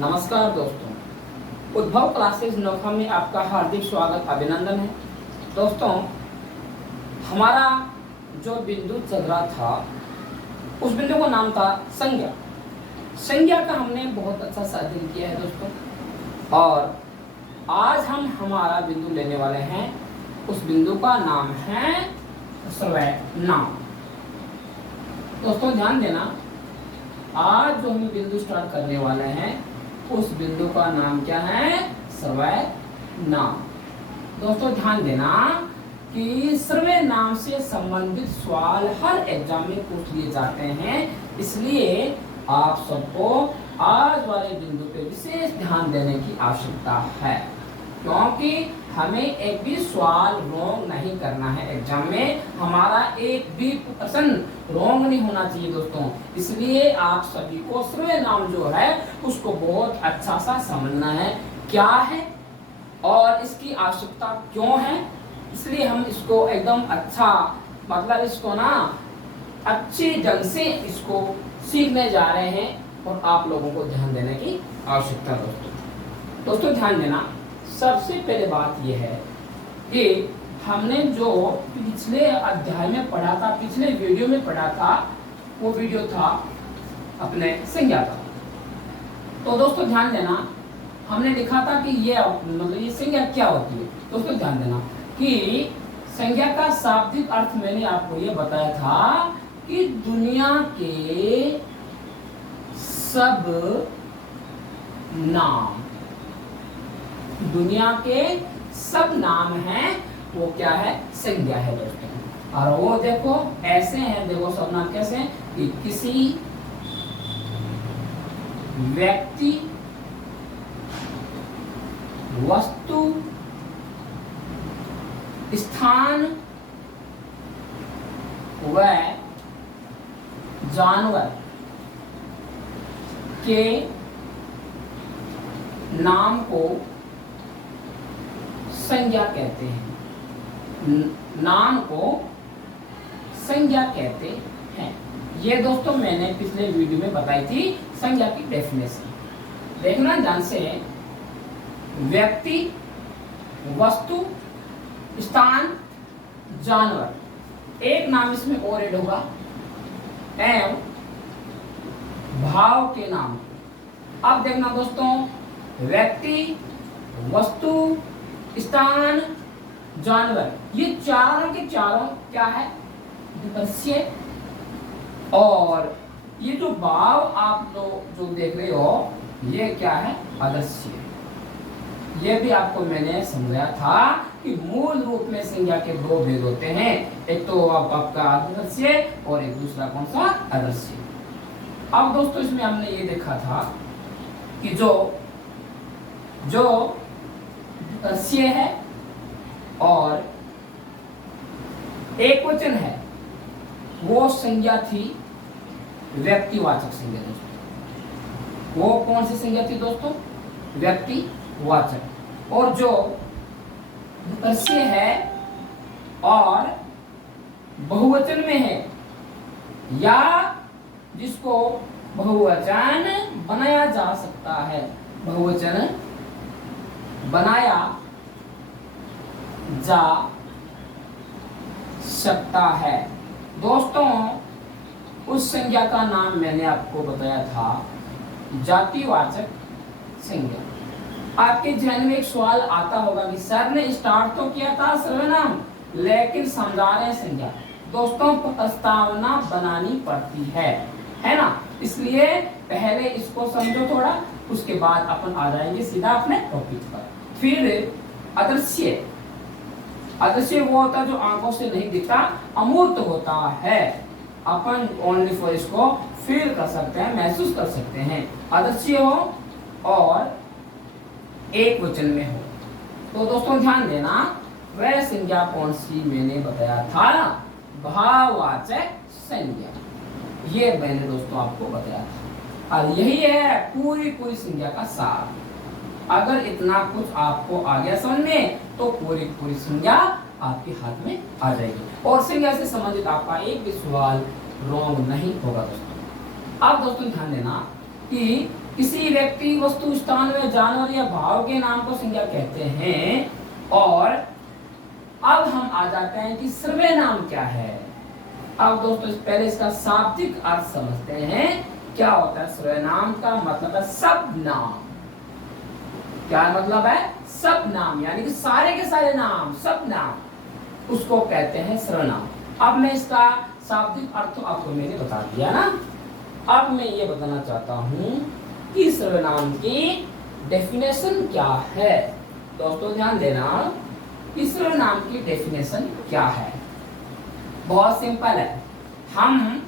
नमस्कार दोस्तों, उद्भव क्लासेस नोखा में आपका हार्दिक स्वागत अभिनंदन है। दोस्तों, हमारा जो बिंदु चल रहा था उस बिंदु का नाम था संज्ञा। संज्ञा का हमने बहुत अच्छा सा अध्ययन किया है दोस्तों, और आज हम हमारा बिंदु लेने वाले हैं। उस बिंदु का नाम है सर्वनाम। दोस्तों ध्यान देना, आज जो हम बिंदु स्टार्ट करने वाले हैं उस बिंदु का नाम क्या है? सर्वनाम। दोस्तों ध्यान देना कि सर्वनाम से संबंधित सवाल हर एग्जाम में पूछ लिए जाते हैं, इसलिए आप सबको आज वाले बिंदु पे विशेष ध्यान देने की आवश्यकता है, क्योंकि हमें एक भी सवाल रॉन्ग नहीं करना है। एग्जाम में हमारा एक भी प्रश्न रॉन्ग नहीं होना चाहिए दोस्तों। इसलिए आप सभी को सर्वनाम जो है उसको बहुत अच्छा सा समझना है, क्या है और इसकी आवश्यकता क्यों है। इसलिए हम इसको एकदम अच्छा मतलब इसको ना अच्छे ढंग से इसको सीखने जा रहे हैं, और आप लोगों को ध्यान देने की आवश्यकता दोस्तों। दोस्तों ध्यान देना, सबसे पहले बात यह है कि हमने जो पिछले अध्याय में पढ़ा था, पिछले वीडियो में पढ़ा था, वो वीडियो था अपने संज्ञा का। तो दोस्तों ध्यान देना, हमने लिखा था कि ये मतलब ये संज्ञा क्या होती है। दोस्तों ध्यान देना कि संज्ञा का शाब्दिक अर्थ मैंने आपको ये बताया था कि दुनिया के सब नाम, दुनिया के सब नाम हैं वो क्या है? संज्ञा है दोस्तों। और वो देखो ऐसे हैं, देखो सब नाम कैसे हैं कि किसी व्यक्ति, वस्तु, स्थान व जानवर के नाम को संज्ञा कहते हैं। नाम को संज्ञा कहते हैं। ये दोस्तों मैंने पिछले वीडियो में बताई थी संज्ञा की डेफिनेशन। देखना ध्यान से, व्यक्ति, वस्तु, स्थान, जानवर, एक नाम इसमें और ऐड होगा, एवं भाव के नाम। अब देखना दोस्तों, व्यक्ति, वस्तु, स्थान, जानवर, ये चारों के चारों क्या है? दृश्य। और ये जो भाव आप लोग जो देख रहे हो ये क्या है? अदृश्य। ये भी आपको मैंने समझाया था कि मूल रूप में संज्ञा के दो भेद होते हैं, एक तो आपका अदृश्य और एक दूसरा कौन सा? अदृश्य। अब दोस्तों इसमें हमने ये देखा था कि जो दृश्य है और एक वचन है वो संज्ञा थी व्यक्तिवाचक संज्ञा दोस्तों। वो कौन सी संज्ञा थी दोस्तों? व्यक्तिवाचक। और जो दृश्य है और बहुवचन में है, या जिसको बहुवचन बनाया जा सकता है, बहुवचन बनाया जा सकता है दोस्तों, उस संज्ञा का नाम मैंने आपको बताया था जातिवाचक संज्ञा। आपके ध्यान में एक सवाल आता होगा कि सर ने स्टार्ट तो किया था सर्वनाम, लेकिन समझा रहे संज्ञा। दोस्तों प्रस्तावना बनानी पड़ती है ना, इसलिए पहले इसको समझो थोड़ा, उसके बाद अपन आ जाएंगे सीधा अपने टॉपिक पर। फिर अदृश्य, अदृश्य वो होता है जो आंखों से नहीं दिखता, अमूर्त होता है। अपन ओनली फॉर इसको फील कर सकते हैं, महसूस कर सकते हैं। अदृश्य हो और एक वचन में हो। तो दोस्तों ध्यान देना, वह संज्ञा कौन सी मैंने बताया था? भाववाचक संज्ञा। ये मैंने दोस्तों आपको बताया था, और यही है पूरी संज्ञा का सार। अगर इतना कुछ आपको आ गया समझ में, तो पूरी संज्ञा आपके हाथ में आ जाएगी, और संज्ञा से संबंधित आपका एक भी सवाल रॉन्ग नहीं होगा दोस्तों। अब दोस्तों ध्यान देना कि किसी व्यक्ति, वस्तु, स्थान में जानवर या भाव के नाम को संज्ञा कहते हैं। और अब हम आ जाते हैं कि सर्वनाम क्या है। अब दोस्तों पहले इसका शाब्दिक अर्थ समझते हैं। क्या होता है सर्वनाम? का मतलब है सब नाम। क्या मतलब है? सब नाम, यानी कि सारे के सारे नाम, सब नाम, उसको कहते हैं सर्वनाम। अब मैं इसका शाब्दिक अर्थ तो आपको मैंने बता दिया ना। अब मैं ये बताना चाहता हूं कि सर्वनाम की डेफिनेशन क्या है। दोस्तों ध्यान देना, कि सर्वनाम की डेफिनेशन क्या है। बहुत सिंपल है। हम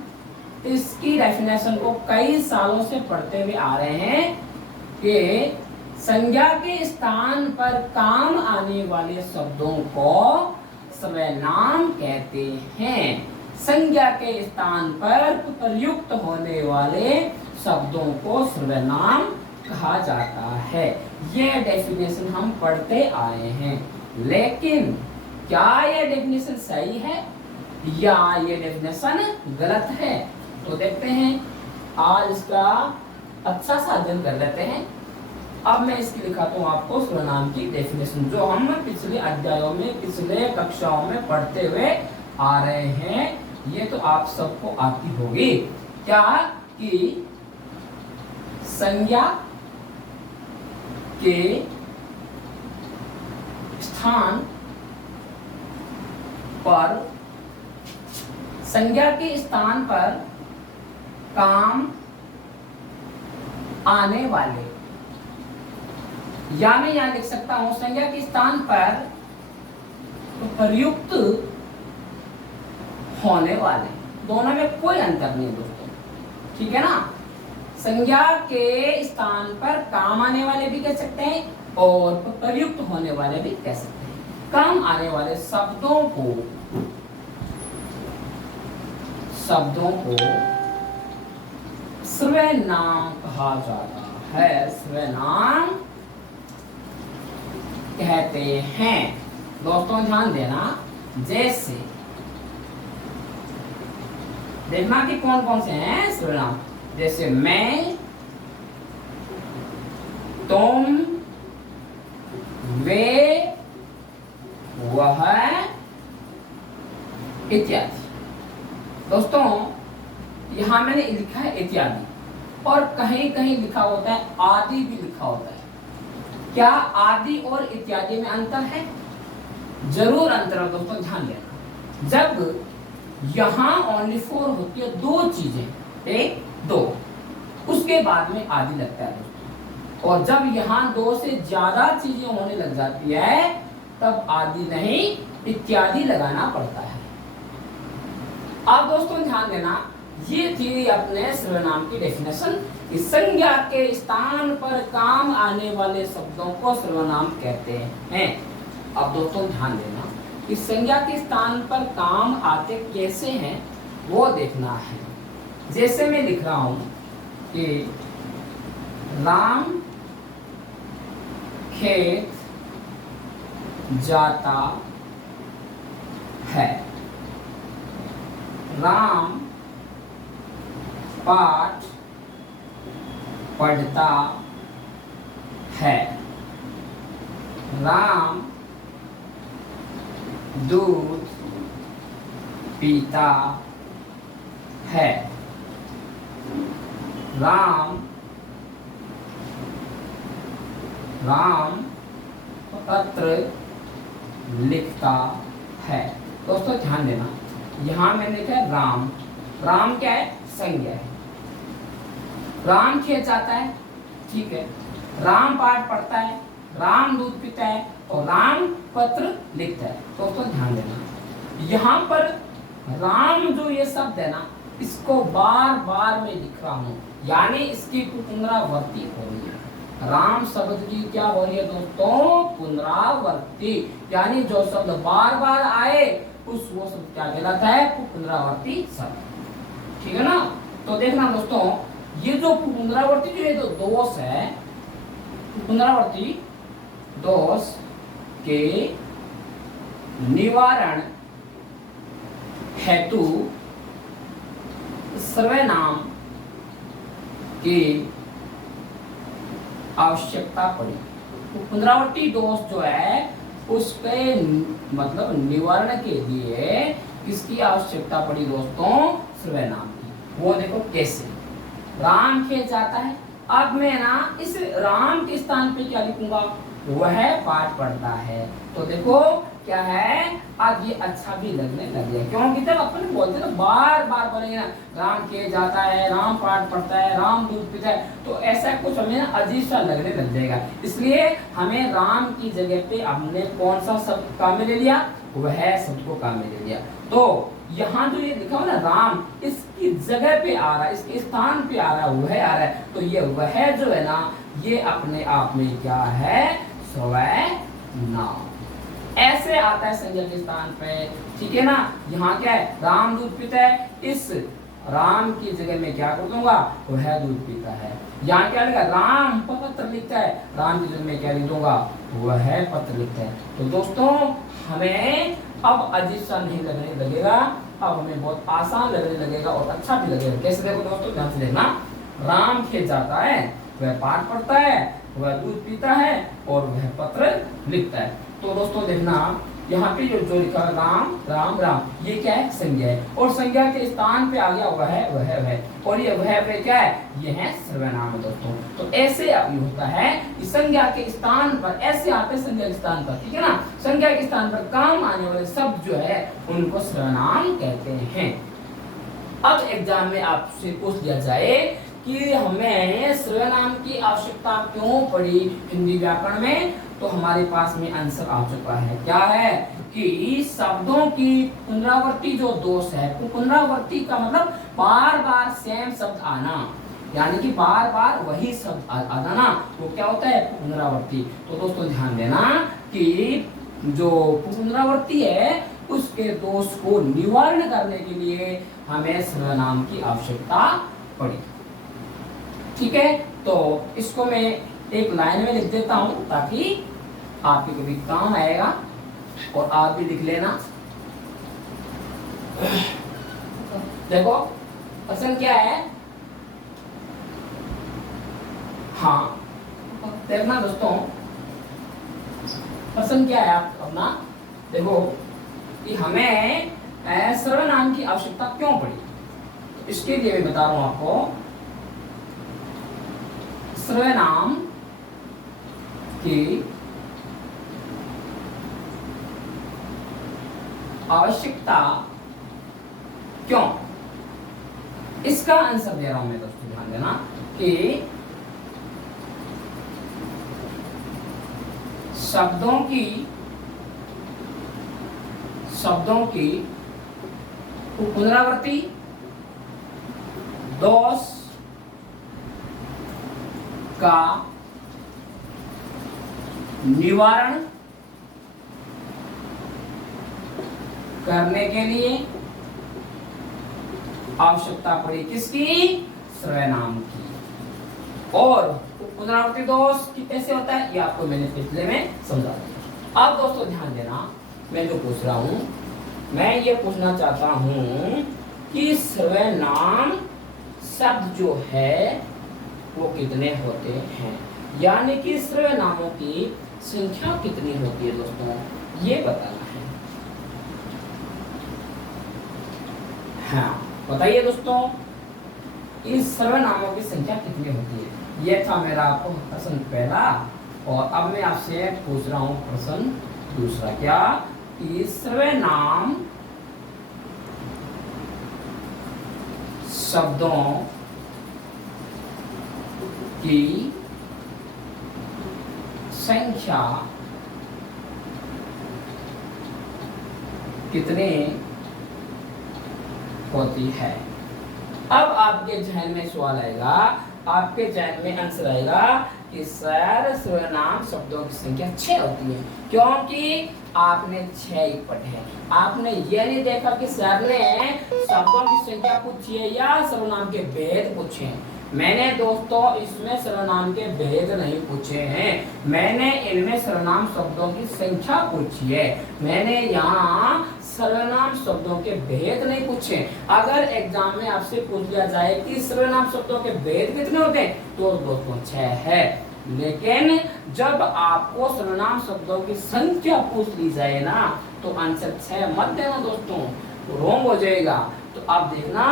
इसकी डेफिनेशन को कई सालों से पढ़ते हुए आ रहे हैं कि संज्ञा के स्थान पर काम आने वाले शब्दों को सर्वनाम कहते हैं। संज्ञा के स्थान पर प्रयुक्त होने वाले शब्दों को सर्वनाम कहा जाता है। यह डेफिनेशन हम पढ़ते आए हैं। लेकिन क्या यह डेफिनेशन सही है या यह डेफिनेशन गलत है? तो देखते हैं। आज इसका अच्छा सा अध्ययन कर लेते हैं। अब मैं इसकी दिखाता हूँ आपको सर्वनाम की डेफिनेशन, जो हम पिछले अध्यायों में, पिछले कक्षाओं में पढ़ते हुए आ रहे हैं। ये तो आप सबको आती होगी। क्या कि संज्ञा के स्थान पर, संज्ञा के स्थान पर काम आने वाले, या मैं यहां लिख सकता हूं संज्ञा के स्थान पर प्रयुक्त होने वाले। दोनों में कोई अंतर नहीं दोस्तों, ठीक है ना। संज्ञा के स्थान पर काम आने वाले भी कह सकते हैं और प्रयुक्त होने वाले भी कह सकते हैं। काम आने वाले शब्दों को सर्वनाम कहा जाता है। सर्वनाम कहते हैं। दोस्तों ध्यान देना, जैसे देखना कि कौन कौन से हैं सर्वनाम। जैसे मैं, तुम, वे, वह इत्यादि। दोस्तों यहां मैंने लिखा है इत्यादि, और कहीं कहीं लिखा होता है आदि भी लिखा होता है। क्या आदि और इत्यादि में अंतर है? जरूर अंतर है दोस्तों, ध्यान देना। जब यहां ओनली फोर होती है, दो चीजें, एक दो, उसके बाद में आदि लगता है दोस्तों। और जब यहां दो से ज्यादा चीजें होने लग जाती है, तब आदि नहीं इत्यादि लगाना पड़ता है। अब दोस्तों ध्यान देना, ये थी अपने सर्वनाम की डेफिनेशन। संज्ञा के स्थान पर काम आने वाले शब्दों को सर्वनाम कहते हैं। अब दोस्तों ध्यान देना कि संज्ञा के स्थान पर काम आते कैसे हैं वो देखना है। जैसे मैं लिख रहा हूं कि राम खेत जाता है, राम पाठ पढ़ता है, राम दूध पीता है, राम पत्र लिखता है। दोस्तों ध्यान देना, यहां मैंने लिखा है राम। राम क्या है? संज्ञा है। राम खेत जाता है, ठीक है। राम पाठ पढ़ता है, राम दूध पीता है, और राम पत्र लिखता है। दोस्तों ध्यान देना, यहाँ पर राम जो ये शब्द है ना, इसको बार बार मैं लिख रहा हूँ, यानी इसकी पुनरावृत्ति हो रही है। राम शब्द की क्या हो रही है दोस्तों? पुनरावृत्ति, यानी जो शब्द बार बार आए वो शब्द क्या कहलाता है? पुनरावृत्ति शब्द, ठीक है ना। तो देखना दोस्तों, ये जो पुनरावृत्ति जो है तो दोष है, पुनरावृत्ति दोष के निवारण हेतु सर्वनाम की आवश्यकता पड़ी। तो पुनरावर्ती दोष जो है उसके मतलब निवारण के लिए किसकी आवश्यकता पड़ी दोस्तों? सर्वनाम की। वो देखो कैसे, राम खेत जाता है। अब मैं ना इस राम के स्थान पे क्या लिखूंगा? वह पाठ पढ़ता है। तो देखो क्या है, अब ये अच्छा भी लगने लग गया, क्योंकि जब अपन बोलते हैं ना, बार बार बोलेंगे ना, राम खेत जाता है, राम पाठ पढ़ता है, राम दूध पीता है, तो ऐसा कुछ हमें ना अजीब सा लगने लग जाएगा। इसलिए हमें राम की जगह पे हमने कौन सा शब्द काम में ले लिया? वह शब्द को काम में ले लिया। तो यहाँ जो ये लिखा हुआ ना राम, इसकी जगह पे आ रहा है, इसके स्थान पे आ रहा है, वह आ रहा है। तो ये वह जो है ना, ये अपने आप में क्या है? सर्वनाम। ऐसे आता है संज्ञा के स्थान पे, ठीक है ना। यहाँ क्या है? राम दूध पीता है, इस राम की जगह में क्या कर दूंगा? वह दूध पीता है। यहाँ क्या लिखा? राम पत्र लिखता है, राम की जगह में क्या लिख दूंगा? वह पत्र लिखता है। तो दोस्तों हमें अब अजीब सा नहीं लगने लगेगा, अब हमें बहुत आसान लगने लगेगा और अच्छा भी लगेगा। कैसे? देखो दोस्तों, ध्यान से देखना। राम खेत जाता है, वह पाठ पढ़ता है, वह दूध पीता है और वह पत्र लिखता है। तो दोस्तों देखना, यहाँ पे जो लिखा है राम राम राम, ये क्या है? संज्ञा है, और संज्ञा के स्थान पे आ गया वह और ये वह पे क्या है? ये है सर्वनाम है दोस्तों। तो ऐसे अभी होता है कि संज्ञा के स्थान पर ऐसे आते हैं, संज्ञा के स्थान पर, ठीक है ना। संज्ञा के स्थान पर काम आने वाले शब्द जो है उनको सर्वनाम कहते हैं। अब एग्जाम में आपसे पूछ लिया जाए कि हमें सर्वनाम की आवश्यकता क्यों पड़ी हिंदी व्याकरण में, तो हमारे पास में आंसर आ चुका है। क्या है कि शब्दों की पुनरावृत्ति जो दोष है, पुनरावृत्ति का मतलब बार बार सेम शब्द आना, यानी कि बार बार वही शब्द आना ना, वो क्या होता है? पुनरावृत्ति। तो दोस्तों ध्यान देना कि जो पुनरावृत्ति है उसके दोष को निवारण करने के लिए हमें सर्वनाम की आवश्यकता पड़ी, ठीक है। तो इसको मैं एक लाइन में लिख देता हूं ताकि आपके कभी काम आएगा और आप भी लिख लेना। देखो प्रश्न क्या है? हाँ देखना दोस्तों, प्रश्न क्या है आप अपना देखो कि हमें सर्वनाम की आवश्यकता क्यों पड़ी। तो इसके लिए मैं बता रहा हूं आपको, सर्वनाम की आवश्यकता क्यों, इसका आंसर दे रहा हूं मैं दोस्तों। ध्यान देना कि शब्दों की पुनरावृत्ति दोष का निवारण करने के लिए आवश्यकता पड़ी किसकी? सर्वनाम की। और पुनरावृत्ति दोष कैसे होता है ये आपको मैंने पिछले में समझा दिया। अब दोस्तों ध्यान देना, मैं जो पूछ रहा हूं, मैं ये पूछना चाहता हूं कि सर्वनाम शब्द जो है वो कितने होते हैं, यानी कि सर्वनामों की संख्या कितनी होती है दोस्तों, ये बताना है। हाँ बताइए दोस्तों, इस सर्वनामों की संख्या कितनी होती है। ये था मेरा आपको प्रश्न पहला, और अब मैं आपसे पूछ रहा हूं प्रश्न दूसरा। क्या कि सर्वनाम शब्दों की संख्या कितनी होती है। अब आपके जहन में सवाल आएगा, आपके जहन में आंसर आएगा कि सर सर्वनाम शब्दों की संख्या 6 होती है, क्योंकि आपने 6 ही पढ़े हैं। आपने ये नहीं देखा कि सर ने शब्दों की संख्या पूछी है या सर्वनाम के भेद पूछे हैं। मैंने दोस्तों इसमें सर्वनाम के भेद नहीं पूछे हैं, मैंने इनमें सर्वनाम शब्दों की संख्या पूछी है। मैंने यहाँ सर्वनाम शब्दों के भेद नहीं पूछे। अगर एग्जाम में आपसे पूछ लिया जाए कि सर्वनाम शब्दों के भेद कितने होते हैं, तो दोस्तों 6 है। लेकिन जब आपको सर्वनाम शब्दों की संख्या पूछ ली जाए ना तो आंसर 6 मत देना दोस्तों, रॉन्ग हो जाएगा। तो आप देखना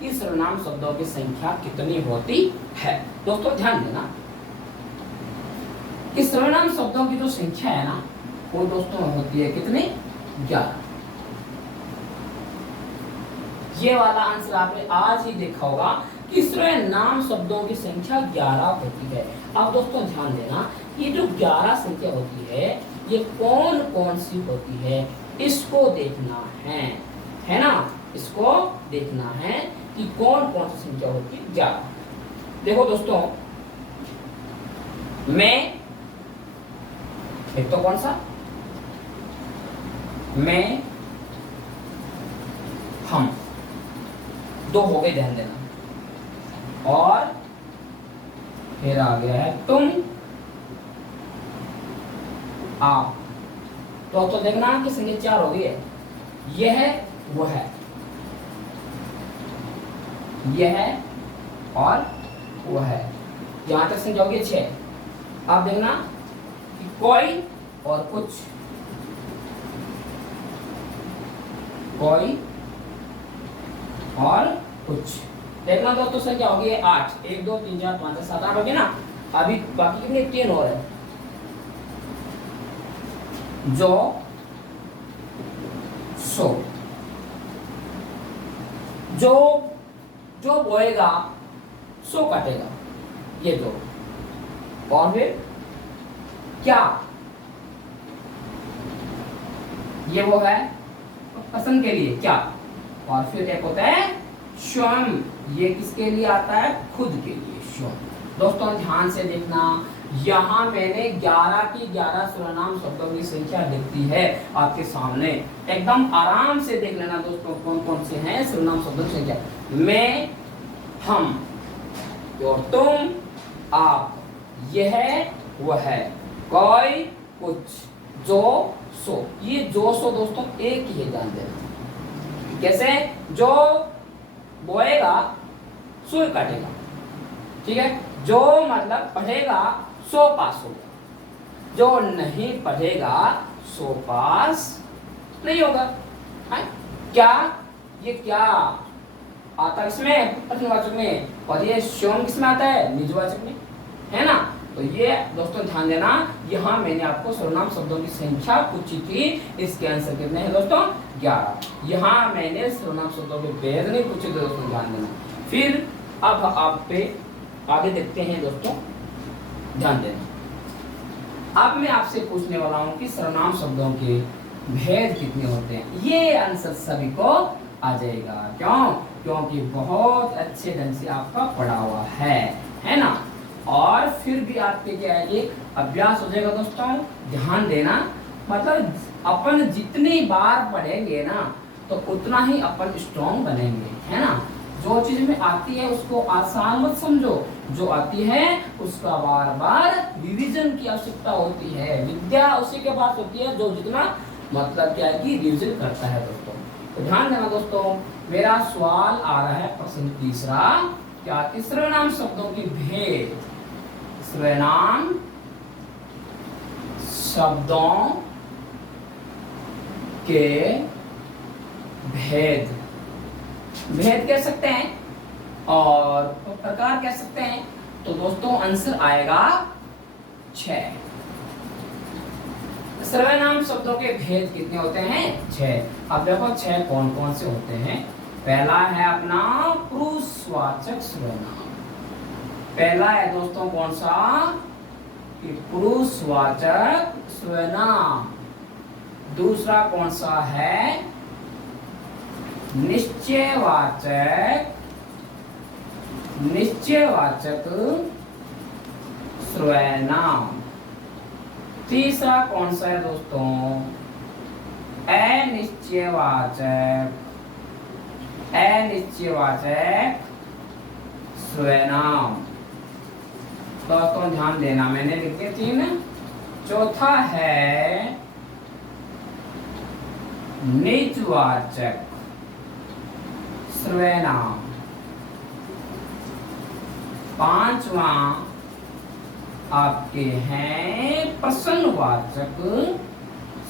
कि सर्वनाम शब्दों की संख्या कितनी होती है। दोस्तों ध्यान देना कि सर्वनाम शब्दों की जो संख्या है ना वो दोस्तों होती है कितनी, 11। ये वाला आंसर आपने आज ही देखा होगा कि सर्वनाम शब्दों की संख्या 11 होती है। अब दोस्तों ध्यान देना, ये जो 11 संख्या होती है ये कौन कौन सी होती है इसको देखना है ना, इसको देखना है कि कौन कौन सी संख्या होती है 11। देखो दोस्तों, मैं, एक तो कौन सा, मैं, हम, 2 हो गए, ध्यान देना। और फिर आ गया है तुम, आप। तो देखना कि संख्या 4 हो गई है। यह, वो है, यह और वो है, यहां तक संख्या होगी 6। अब देखना कि कोई और कुछ, कोई और कुछ। देखना दोस्तों संख्या होगी 8, 1 2 3 4 5 6 7 8 हो गई ना। अभी बाकी कितने, 3 और है। जो, सो, जो बोएगा सो काटेगा, ये 2। और फिर क्या, ये वो है पसंद के लिए क्या। और फिर एक होता है स्वयं, ये किसके लिए आता है, खुद के लिए, स्वयं। दोस्तों ध्यान से देखना, यहाँ मैंने 11 की 11 सर्वनाम शब्दों की संख्या लिखती है आपके सामने, एकदम आराम से देख लेना दोस्तों कौन कौन से हैं सर्वनाम शब्दों की संख्या। मैं, हम, और तुम, आप, यह, वह है, कोई, कुछ, जो, सो। ये जो सो दोस्तों एक ही है, ध्यान देना। कैसे, जो बोएगा सो काटेगा, ठीक है। जो मतलब पढ़ेगा सो पास होगा, जो नहीं पढ़ेगा सो पास नहीं होगा। है? क्या, ये क्या आता है इसमें, प्रश्नवाचक में, और ये स्वयं किसमें आता है, निजवाचक में, है ना। तो ये दोस्तों ध्यान देना, यहाँ मैंने आपको सर्वनाम शब्दों की संख्या पूछी थी, इसके आंसर कितने हैं दोस्तों, 11। यहाँ मैंने सर्वनाम शब्दों के भेद नहीं पूछे थे दोस्तों, ध्यान देना। फिर अब आप पे आगे देखते हैं दोस्तों, ध्यान देना। अब मैं आपसे पूछने वाला हूँ कि सर्वनाम शब्दों के भेद कितने होते हैं। ये आंसर सभी को आ जाएगा, क्यों, क्योंकि बहुत अच्छे ढंग से आपका पढ़ा हुआ है ना। और फिर भी आपके क्या है, ये अभ्यास हो जाएगा दोस्तों, ध्यान देना। मतलब अपन जितनी बार पढ़ेंगे ना तो उतना ही अपन स्ट्रॉन्ग बनेंगे, है ना। जो चीज में आती है उसको आसान मत समझो, जो आती है उसका बार बार रिवीजन की आवश्यकता होती है। विद्या उसी के पास होती है जो जितना मतलब क्या है कि रिवीजन करता है दोस्तों। तो ध्यान देना दोस्तों, मेरा सवाल आ रहा है प्रश्न तीसरा, क्या कि सर्वनाम शब्दों की भेद, सर्वनाम शब्दों के भेद, भेद कह सकते हैं और प्रकार कह सकते हैं। तो दोस्तों आंसर आएगा 6। सर्वनाम शब्दों के भेद कितने होते हैं, 6। अब देखो 6 कौन कौन से होते हैं। पहला है अपना पुरुषवाचक सर्वनाम। पहला है दोस्तों कौन सा, कि पुरुषवाचक सर्वनाम। दूसरा कौन सा है, निश्चयवाचक सर्वनाम। तीसरा कौन सा है दोस्तों, अनिश्चयवाचक सर्वनाम। दोस्तों ध्यान देना, मैंने लिखे 3। चौथा है निजवाचक सर्वनाम। 5वां आपके हैं प्रश्नवाचक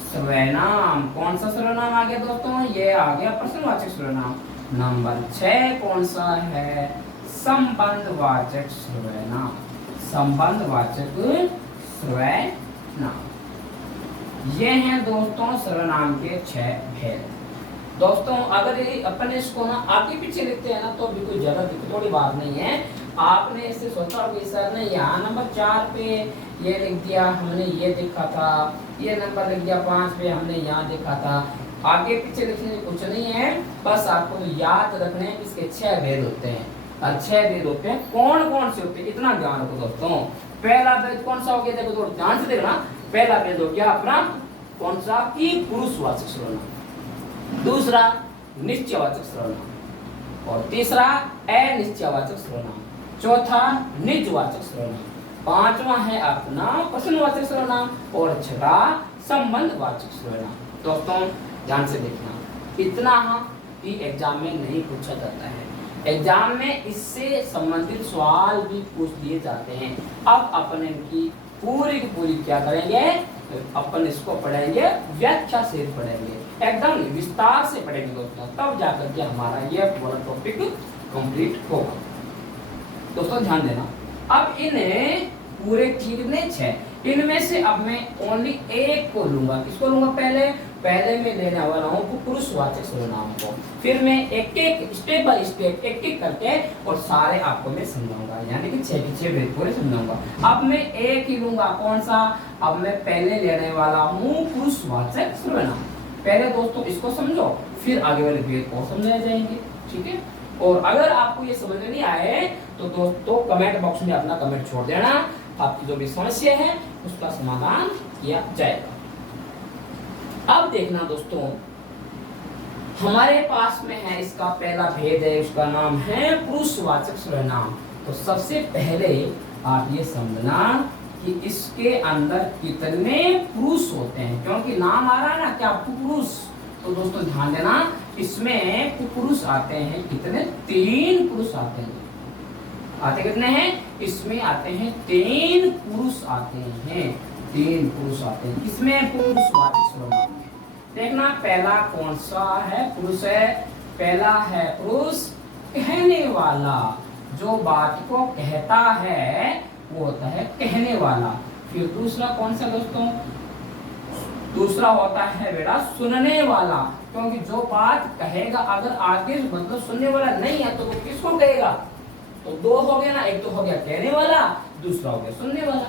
सर्वनाम। कौन सा सर्वनाम आ गया दोस्तों? ये आ गया प्रश्नवाचक सर्वनाम। नंबर 6 कौन सा है? संबंधवाचक सर्वनाम। संबंधवाचक सर्वनाम। ये हैं दोस्तों सर्वनाम के 6 भेद। दोस्तों अगर ये अपन इसको ना आगे पीछे लिखते हैं ना तो भी कोई ज्यादा थोड़ी बात नहीं है। आपने इससे सोचा होगा सर ने यहाँ नंबर 4 पे ये लिख दिया, हमने ये देखा था, ये नंबर लिख दिया 5 पे, हमने यहाँ देखा था। आगे पीछे लिखने कुछ नहीं है, बस आपको याद रखने हैं इसके 6 भेद होते हैं। 6 भेद होते हैं। कौन कौन से होते हैं इतना ध्यान रखो दोस्तों। पहला भेद कौन सा हो गया? देखो थोड़ा ध्यान से देखना। पहला भेद हो गया अपना कौन सा? कि पुरुषवाचक सर्वनाम। दूसरा निश्चयवाचक सर्वनाम। और तीसरा अनिश्चयवाचक सर्वनाम। चौथा निजवाचक सर्वनाम। पांचवा है अपना प्रश्नवाचक सर्वनाम। और छठा संबंधवाचक सर्वनाम। दोस्तों ध्यान से देखना, इतना कि एग्जाम में नहीं पूछा जाता है। एग्जाम में इससे संबंधित सवाल भी पूछ दिए जाते हैं। अब अपन इनकी पूरी की पूरी क्या करेंगे? अपन इसको पढ़ेंगे, व्याख्या से पढ़ेंगे, एकदम विस्तार से पढ़ेंगे दोस्तों, तब जाकर के हमारा ये पूरा टॉपिक कंप्लीट होगा। दोस्तों ध्यान देना। अब इन्हें पूरे कितने 6, इनमें से अब मैं ओनली एक को लूंगा। किसको लूंगा? पहले मैं लेने वाला हूँ पुरुषवाचक सर्वनाम को। फिर मैं एक एक स्टेप बाय स्टेप एक एक करके और सारे आपको मैं समझाऊंगा, यानी कि 6 के 6 भेद पूरे समझाऊंगा। अब मैं एक ही लूंगा। कौन सा? अब मैं पहले लेने वाला हूँ पुरुषवाचक सर्वनाम। पहले दोस्तों इसको समझो, फिर आगे वाले भेद को समझाए जाएंगे, ठीक है। और अगर आपको ये समझ में नहीं आए तो दोस्तों कमेंट बॉक्स में अपना कमेंट छोड़ देना। आपकी जो भी समस्या है उसका समाधान किया जाएगा। अब देखना दोस्तों, हमारे पास में है इसका पहला भेद है, उसका नाम है पुरुषवाचक सर्वनाम। तो सबसे पहले आप ये समझना कि इसके अंदर कितने पुरुष होते हैं, क्योंकि नाम आ रहा है ना क्या पुरुष। तो दोस्तों ध्यान देना, इसमें पुरुष आते हैं कितने? 3 पुरुष आते हैं। आते कितने हैं? इसमें आते हैं 3 पुरुष आते हैं। 3 पुरुष आते हैं इसमें पुरुषवाचक सर्वनाम में। देखना पहला कौन सा है? पुरुष है। पहला है पुरुष कहने वाला, जो बात को कहता है वो होता है कहने वाला। फिर दूसरा कौन सा दोस्तों? दूसरा होता है बेटा सुनने वाला, क्योंकि जो बात कहेगा अगर आगे मतलब सुनने वाला नहीं है तो वो किसको कहेगा? तो 2 हो गया ना, एक तो हो गया कहने वाला, दूसरा हो गया सुनने वाला।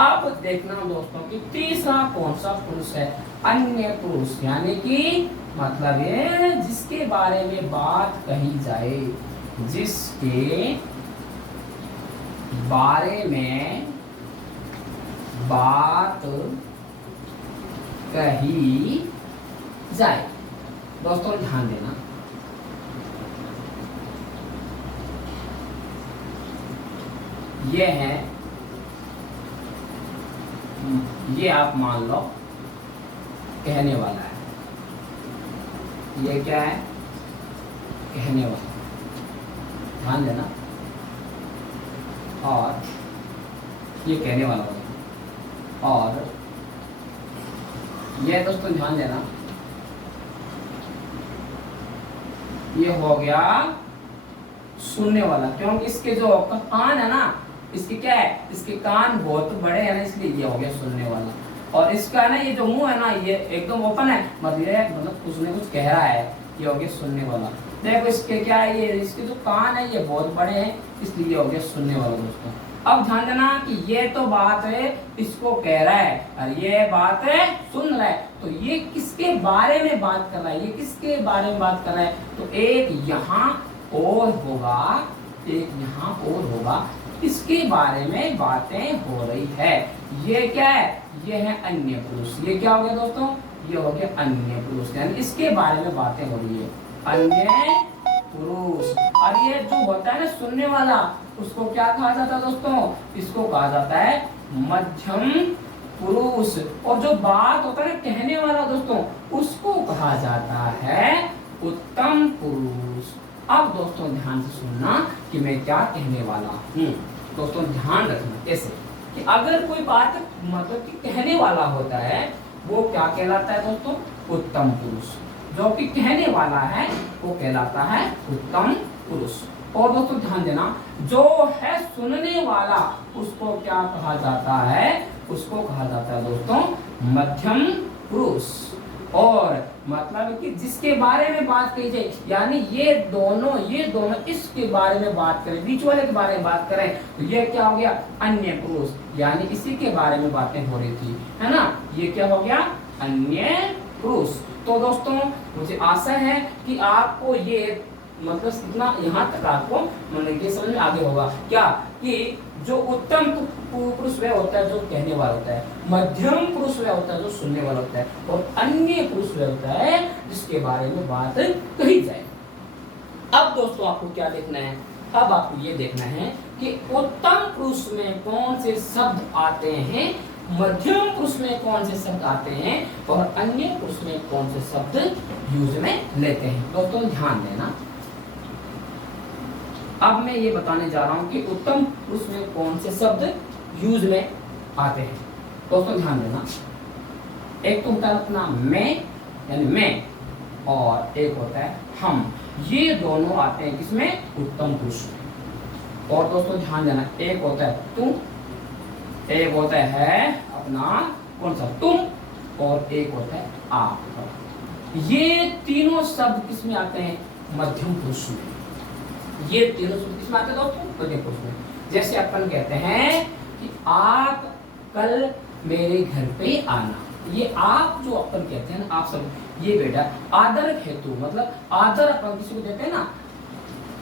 अब देखना दोस्तों कि तीसरा कौन सा पुरुष है? अन्य पुरुष, यानी कि मतलब ये जिसके बारे में बात कही जाए, जिसके बारे में बात कही जाए। दोस्तों ध्यान देना, ये है, ये आप मान लो कहने वाला है। ये क्या है? कहने वाला, ध्यान देना। और ये कहने वाला होगा। और ये दोस्तों ध्यान देना, ये हो गया सुनने वाला, क्योंकि इसके जो कान है ना, इसके क्या है? इसके कान बहुत बड़े हैं ना, इसलिए ये हो गया सुनने वाला। और इसका ना ये जो मुंह है ना, ये एकदम ओपन है, मतलब कुछ न कुछ कह रहा है, ये हो गया सुनने वाला। देखो इसके क्या है? ये इसके जो कान है ये बहुत बड़े हैं, इसलिए हो गया सुनने वाला दोस्तों। अब ध्यान देना कि ये तो बात है इसको कह रहा है और ये बात है सुन रहा है, तो ये किसके बारे में बात कर रहा है? ये किसके बारे में बात कर रहा है? तो एक यहाँ और होगा, एक यहाँ और होगा, इसके बारे में बातें हो रही है। ये क्या है? ये है अन्य पुरुष। ये क्या हो गया दोस्तों? ये हो गया अन्य पुरुष, यानी इसके बारे में बातें हो रही है, अन्य पुरुष। और ये जो होता है ना सुनने वाला, उसको क्या कहा जाता है दोस्तों? इसको कहा जाता है मध्यम पुरुष। और जो बात होता है कहने वाला दोस्तों, उसको कहा जाता है उत्तम पुरुष। अब दोस्तों ध्यान से सुनना कि मैं क्या कहने वाला हूँ। दोस्तों ध्यान रखना कैसे। कि अगर कोई बात मतलब कि कहने वाला होता है वो क्या कहलाता है दोस्तों, उत्तम पुरुष। जो कि कहने वाला है वो कहलाता है उत्तम पुरुष। और दोस्तों ध्यान देना, जो है सुनने वाला उसको क्या कहा जाता है, उसको कहा जाता है दोस्तों मध्यम पुरुष। और मतलब कि जिसके बारे में बात कही जाए, यानी ये दोनों इसके बारे में बात करें, बीच वाले के बारे में बात करें, तो ये क्या हो गया, अन्य पुरुष, यानी इसी के बारे में बातें हो रही थी, है ना, ये क्या हो गया, अन्य पुरुष। तो दोस्तों मुझे आशा है कि आपको ये मतलब इतना यहाँ तक आपको मतलब ये समझ में आगे होगा क्या, कि जो उत्तम पुरुष वह होता है जो कहने वाला होता है, मध्यम पुरुष वह होता है जो सुनने वाला होता है, और अन्य पुरुष वह होता है जिसके बारे में बात कही जाए। अब दोस्तों आपको क्या देखना है, अब आपको ये देखना है कि उत्तम पुरुष में कौन से शब्द आते हैं, मध्यम पुरुष में कौन से शब्द आते हैं, और अन्य पुरुष में कौन से शब्द यूज में लेते हैं। दोस्तों ध्यान देना, अब मैं ये बताने जा रहा हूं कि उत्तम पुरुष में कौन से शब्द यूज में आते हैं। दोस्तों ध्यान देना, एक तो होता है अपना मैं, यानी मैं, और एक होता है हम। ये दोनों आते हैं किसमें, उत्तम पुरुष में। और दोस्तों ध्यान देना, एक होता है तुम, एक होता है अपना कौन सा तुम, और एक होता है आप। ये तीनों शब्द किसमें आते हैं, मध्यम पुरुष में। ये तीनों शब्द किसमें आते हैं दोस्तों, मध्यम पुरुष में। जैसे अपन कहते हैं कि आप कल मेरे घर पे आना, ये आप जो अपन कहते हैं ना, आप सब, ये बेटा आदर हेतु, मतलब आदर अपन किसी को देते हैं ना,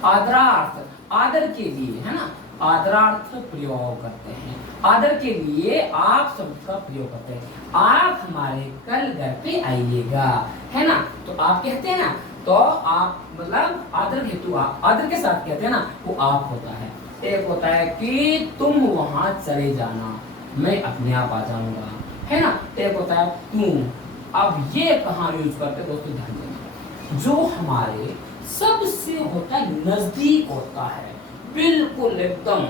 आदरार्थ, आदर के लिए, है ना, आदरार्थ प्रयोग करते हैं, आदर के लिए आप शब्द का प्रयोग करते हैं। आप हमारे कल घर पे आइएगा, है ना, तो आप कहते हैं ना, तो आप मतलब आदर हेतु आप आदर के साथ कहते हैं ना, वो आप होता है। एक होता है कि तुम वहां चले जाना, मैं अपने आप आ जाऊंगा, है ना। एक होता है तुम। अब ये कहाँ यूज करते हैं दोस्तों, ध्यान देना, जो हमारे सबसे होता है नजदीक होता है, बिल्कुल एकदम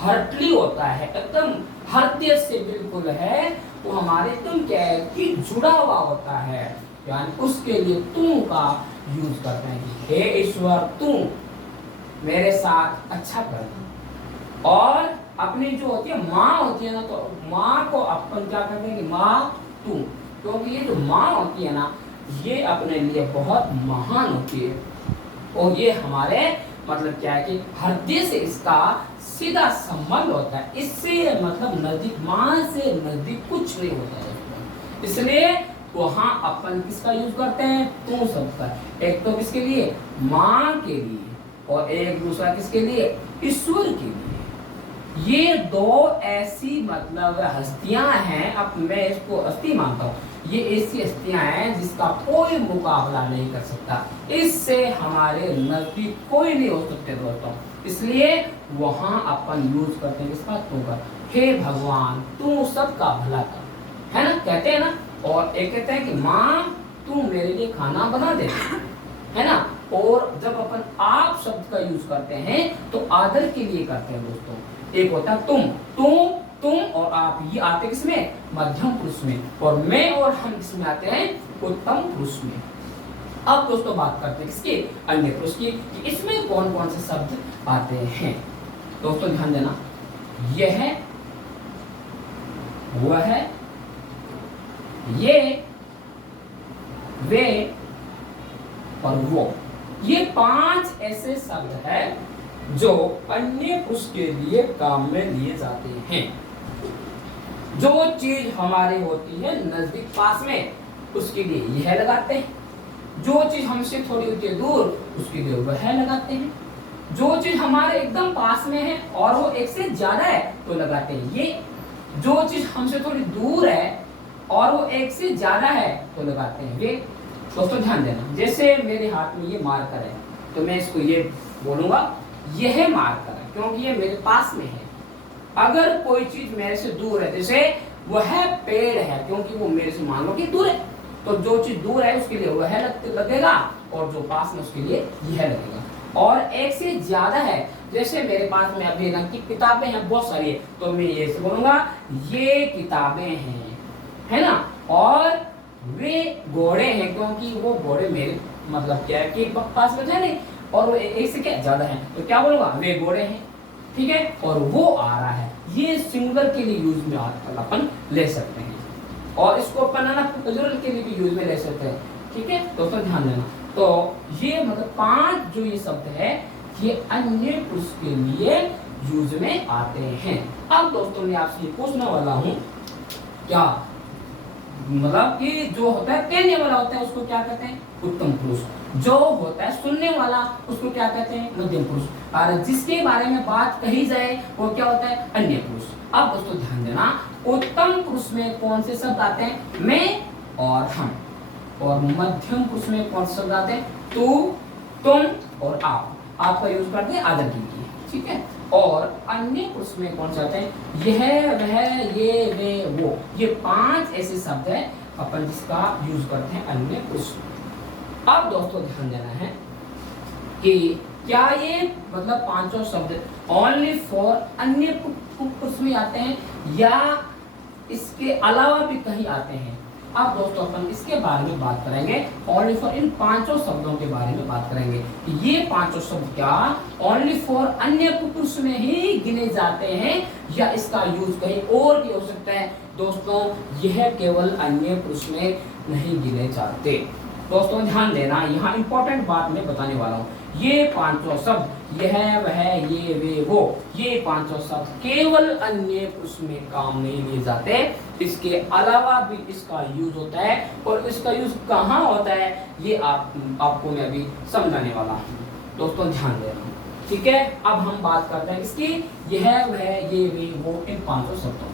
हर्टली होता है, एकदम हृदय से बिल्कुल है, वो हमारे तुम क्या है कि जुड़ा हुआ होता है, यानी उसके लिए तुम का यूज करते हैं कि हे ईश्वर तुम मेरे साथ अच्छा कर। और अपनी जो होती है माँ होती है ना, तो माँ को अपन क्या करते हैं कि माँ तुम, क्योंकि ये जो माँ होती है ना, ये अपने लिए बहुत महान होती है, और ये हमारे मतलब क्या है कि हृदय से इसका सीधा संबंध होता है, इससे मतलब नजदीक, माँ से नजदीक कुछ नहीं होता है। इसलिए वहां अपन किसका यूज करते हैं, तुम शब्द का। एक तो किसके लिए, माँ के लिए, और एक दूसरा किसके लिए, ईश्वर के लिए। ये दो ऐसी मतलब हस्तियां हैं, अब मैं इसको हस्ती मानता हूँ, ये ऐसी हस्तियां हैं जिसका कोई मुकाबला नहीं कर सकता, इससे हमारे नजदीक कोई नहीं हो सकते दोस्तों। इसलिए वहां अपन यूज करते हैं किसका, तू का, हे भगवान तू सबका भला कर, है ना, कहते हैं ना। और एक कहते हैं कि माँ तू मेरे लिए खाना बना दे, है ना। और जब अपन आप शब्द का यूज करते हैं तो आदर के लिए करते हैं दोस्तों। एक होता है तुम और आप, ये आते किसमें, मध्यम पुरुष में, और मैं और हम किसमें आते हैं, उत्तम पुरुष में। अब दोस्तों बात करते हैं किसकी, अन्य पुरुष की, कि इसमें कौन कौन से शब्द आते हैं। दोस्तों ध्यान देना, यह है, वह है, ये, वे और वो, ये 5 ऐसे शब्द हैं जो अन्य पुरुष के लिए काम में लिए जाते हैं। जो चीज हमारी होती है नजदीक पास में, उसके लिए यह लगाते हैं। जो चीज हमसे थोड़ी होती है दूर, उसके लिए वह लगाते हैं। जो चीज हमारे एकदम पास में है और वो एक से ज्यादा है तो लगाते हैं ये। जो चीज हमसे थोड़ी दूर है और वो एक से ज्यादा है तो लगाते हैं ये। दोस्तों ध्यान देना, जैसे मेरे हाथ में ये मार्कर है तो मैं इसको ये बोलूंगा यह मार्कर है, क्योंकि ये मेरे पास में है। अगर कोई चीज मेरे से दूर है, जैसे वह पेड़ है, क्योंकि वो मेरे से मान लो कि दूर है, तो जो चीज दूर है उसके लिए वह लगेगा और जो पास में उसके लिए यह लगेगा। और एक से ज्यादा है जैसे मेरे पास में अभी रंग की किताबें हैं बहुत सारी है, तो मैं ये से बोलूंगा ये किताबें हैं, है ना। और वे घोड़े हैं, क्योंकि वो घोड़े मेरे मतलब क्या है कि पास में है नहीं, और वो एक से क्या ज्यादा है, तो क्या बोलूंगा वे घोड़े हैं, ठीक है। और वो आ रहा है, ये सिंगुलर के लिए यूज में अपन ले सकते हैं, और इसको अपन है ना प्लूरल के लिए भी यूज में ले सकते हैं, ठीक है दोस्तों ध्यान देना। तो ये मतलब 5 जो ये शब्द है ये अन्य पुरुष के लिए यूज में आते हैं। अब दोस्तों मैं आपसे ये पूछने वाला हूं, क्या मतलब कि जो होता है कहने वाला होता है उसको क्या कहते हैं, उत्तम पुरुष। जो होता है सुनने वाला उसको क्या कहते हैं, मध्यम पुरुष। और जिसके बारे में बात कही जाए वो क्या होता है, अन्य पुरुष। अब दोस्तों ध्यान देना, उत्तम पुरुष में कौन से शब्द आते हैं, मैं और हम। और मध्यम पुरुष में कौन से शब्द आते हैं, तू, तुम और आप। आपका यूज करते हैं आदर के लिए, ठीक है। और अन्य पुरुष में कौन से आते हैं, यह, वह, ये, वे, वो। ये 5 ऐसे शब्द हैं अपन जिसका यूज करते हैं अन्य पुरुष। अब दोस्तों ध्यान देना है कि क्या ये मतलब 5 शब्द ओनली फॉर अन्य पुरुष में आते हैं या इसके अलावा भी कहीं आते हैं। अब दोस्तों अपन इसके बारे में बात करेंगे, ओनली फॉर इन 5 शब्दों के बारे में बात करेंगे कि ये 5 शब्द क्या ओनली फॉर अन्य पुरुष में ही गिने जाते हैं या इसका यूज कहीं और भी हो सकता है। दोस्तों यह केवल अन्य पुरुष में नहीं गिने जाते। दोस्तों ध्यान देना, यहाँ इंपॉर्टेंट बात मैं बताने वाला हूँ। ये 5 शब्द यह, वह, ये, वे, वो, ये 5 शब्द केवल अन्य पुरुष में काम नहीं लिए जाते, इसके अलावा भी इसका यूज होता है। और इसका यूज कहाँ होता है ये आपको मैं अभी समझाने वाला हूँ। दोस्तों ध्यान देना, ठीक है। अब हम बात करते हैं इसकी यह, वह, ये, वे, वो, इन 5 शब्दों।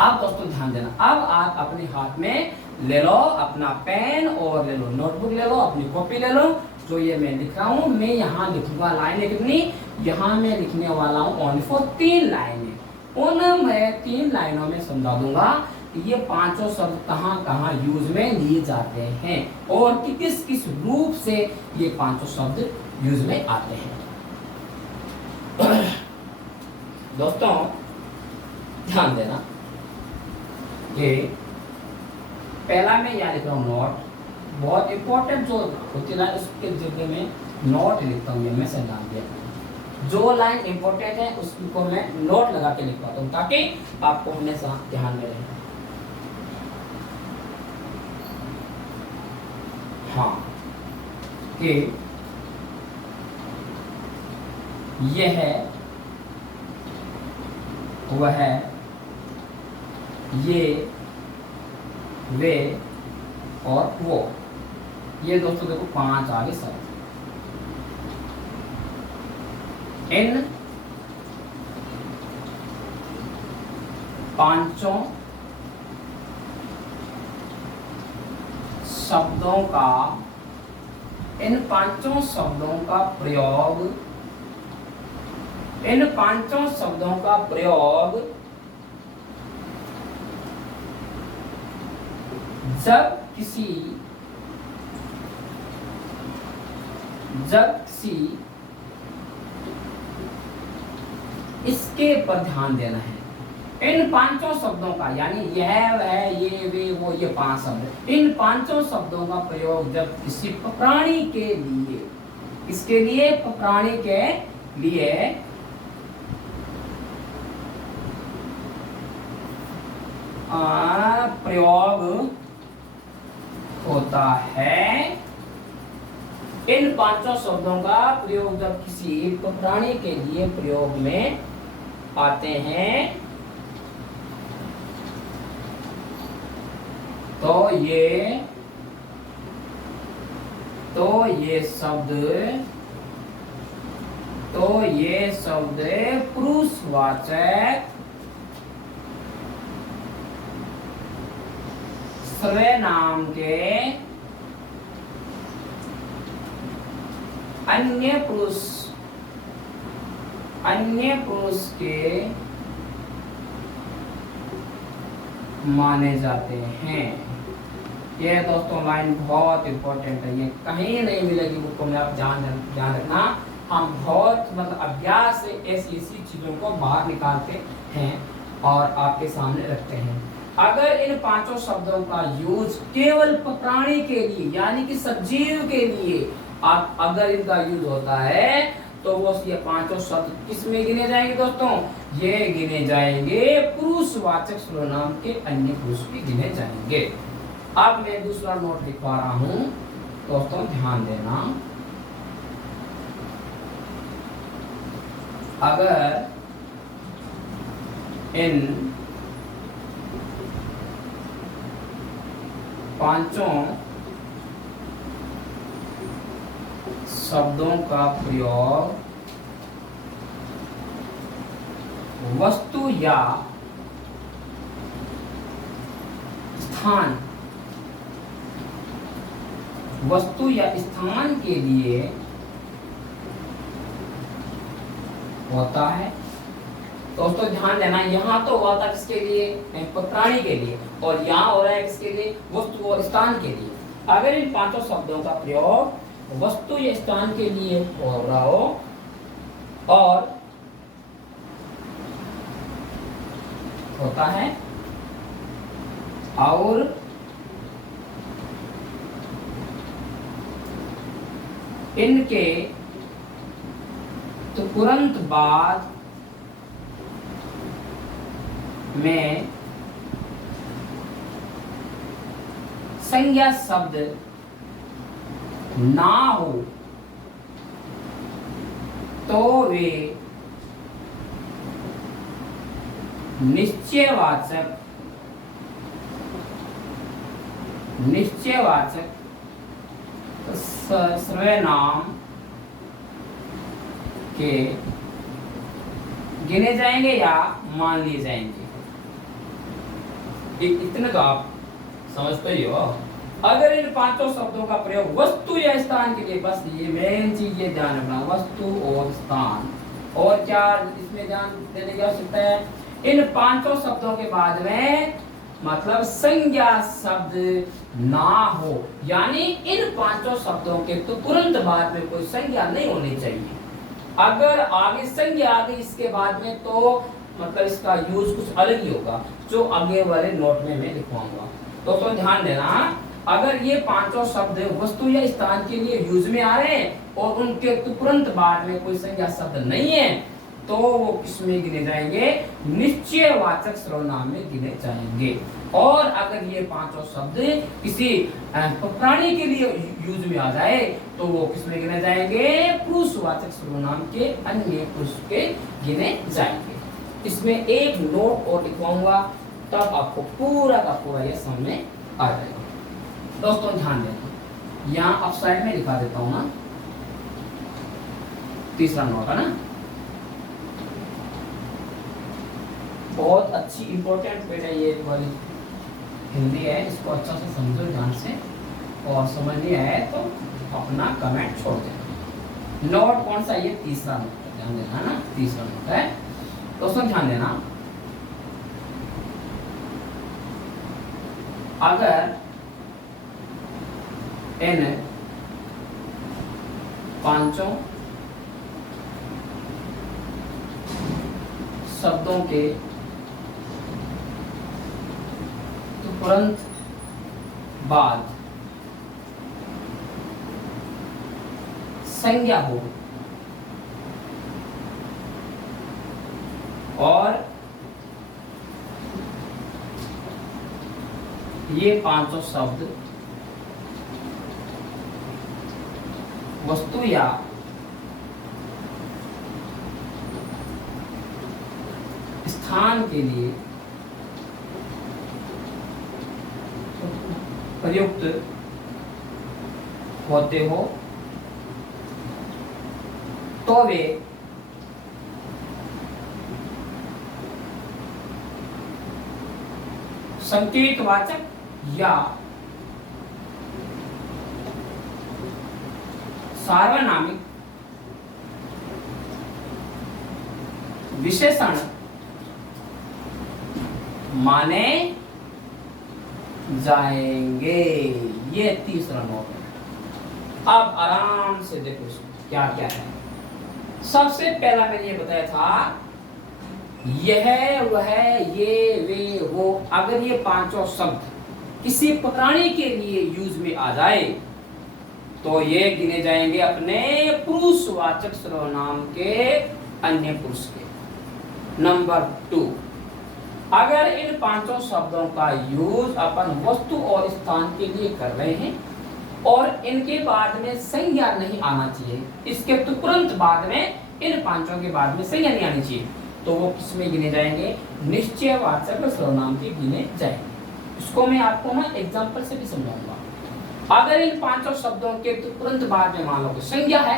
अब दोस्तों ध्यान देना, अब आप अपने हाथ में ले लो अपना पेन और ले लो नोटबुक, ले लो अपनी कॉपी ले लो। जो ये मैं लिख रहा हूँ मैं यहाँ लिखूंगा लाइनें कितनी, यहाँ मैं लिखने वाला हूँ ओनली फॉर 3 लाइनें। उन मैं 3 लाइनों में समझा दूंगा कि ये 5 शब्द कहाँ कहाँ यूज में लिए जाते हैं और कि किस किस रूप से ये 5 शब्द यूज में आते हैं। दोस्तों ध्यान देना, ये पहला मैं यहाँ लिख रहा हूँ नोट, बहुत इंपॉर्टेंट जो होती है उसके जगह में नोट लिखता हूँ, मैं से डाल दिया। जो लाइन इंपॉर्टेंट है उसको मैं नोट लगा के लिख पाता हूँ ताकि आपको हमेशा ध्यान में रहे। हाँ कि यह, वह, ये, वे और वो, ये दोस्तों देखो 5 आगे शब्द। इन 5 शब्दों का, इन 5 शब्दों का प्रयोग, इन 5 शब्दों का प्रयोग जब किसी इसके पर ध्यान देना है। इन 5 शब्दों का यानी यह, वह, ये, वे, वो, ये 5 शब्द, इन 5 शब्दों का प्रयोग जब किसी प्राणी के लिए, इसके लिए प्राणी के लिए प्रयोग होता है, इन 5 शब्दों का प्रयोग जब किसी प्राणी के लिए प्रयोग में आते हैं तो ये शब्द पुरुषवाचक सर्वनाम के अन्य पुरुष के माने जाते हैं। ये दोस्तों लाइन बहुत इंपॉर्टेंट है, ये कहीं नहीं मिलेगी बुक में, आप ध्यान रखना। हम बहुत मतलब अभ्यास से ऐसी ऐसी चीजों को बाहर निकालते हैं और आपके सामने रखते हैं। अगर इन पांचों शब्दों का यूज केवल प्राणी के लिए यानी कि सजीव के लिए आप अगर इनका यूज होता है तो वो ये पांचों शब्द किस में गिने जाएंगे दोस्तों? ये गिने जाएंगे पुरुषवाचक सर्वनाम के अन्य पुरुष भी गिने जाएंगे। अब मैं दूसरा नोट लिखवा रहा हूं दोस्तों, ध्यान देना। अगर इन पांचों शब्दों का प्रयोग वस्तु या स्थान के लिए होता है। दोस्तों ध्यान देना, यहाँ तो हुआ था किसके लिए? प्राणी के लिए, और यहाँ हो रहा है किसके लिए? वस्तु और स्थान के लिए। अगर इन पांचों शब्दों का प्रयोग वस्तु या स्थान के लिए हो रहा हो और होता है और इनके तो तुरंत बाद में संज्ञा शब्द ना हो तो वे निश्चयवाचक सर्वनाम के गिने जाएंगे या मान लिए जाएंगे। इतने तो आप समझते ही हो। अगर इन पांचों शब्दों का प्रयोग वस्तु या स्थान के लिए, बस ये मेन चीज ये ध्यान रखना, वस्तु और स्थान, और क्या इसमें ध्यान देने की आवश्यकता है? इन पांचों शब्दों के बाद में मतलब संज्ञा शब्द ना हो, यानी इन पांचों शब्दों के तो तुरंत बाद में कोई संज्ञा नहीं होनी चाहिए। अगर आगे संज्ञा आ गई इसके बाद में तो मतलब इसका यूज कुछ अलग ही होगा, जो आगे वाले नोट में मैं लिखवाऊंगा। दोस्तों ध्यान देना, अगर ये पांचों शब्द वस्तु या स्थान के लिए यूज में आ रहे हैं और उनके तुरंत बाद में कोई संज्ञा शब्द नहीं है तो वो किसमें गिने जाएंगे? निश्चयवाचक सर्वनाम में गिने जाएंगे। और अगर ये पांचों शब्द किसी प्राणी के लिए यूज में आ जाए तो वो किसमें गिने जाएंगे? पुरुषवाचक सर्वनाम के अन्य पुरुष के गिने जाएंगे। इसमें एक नोट और लिखवाऊंगा, तब आपको पूरा का पूरा ये समझ में आ जाएगा। दोस्तों ध्यान देना, यहाँ आप साइड में लिखा देता हूं ना, तीसरा नोट है ना, बहुत अच्छी इंपॉर्टेंट पेज है ये वाली, हिंदी है, इसको अच्छा से समझो ध्यान से, और समझ नहीं आया तो अपना कमेंट छोड़ देना। नोट कौन सा? ये तीसरा नोट है, ध्यान देना ना, तीसरा नोट है। दोस्तों ध्यान देना, अगर इन पांचों शब्दों के तुरंत बाद संज्ञा हो और ये पांचों शब्द वस्तु या स्थान के लिए प्रयुक्त होते हो तो वे संकेतवाचक या सार्वनामिक विशेषण माने जाएंगे। ये तीसरा नोट है। अब आराम से देखो क्या क्या है। सबसे पहला मैंने ये बताया था, यह वह ये वे वो, अगर ये पांचों शब्द किसी प्राणी के लिए यूज में आ जाए तो ये गिने जाएंगे अपने पुरुषवाचक सर्वनाम के अन्य पुरुष के। नंबर 2, अगर इन पांचों शब्दों का यूज अपन वस्तु और स्थान के लिए कर रहे हैं और इनके बाद में संज्ञा नहीं आना चाहिए, इसके तुरंत बाद में इन पांचों के बाद में संज्ञा नहीं आनी चाहिए, तो वो किसमें गिने जाएंगे? निश्चयवाचक सर्वनाम के गिने जाएंगे। इसको मैं आपको ना एग्जांपल से भी समझाऊंगा। अगर इन पांचों शब्दों के तुरंत बाद में मान लो संज्ञा है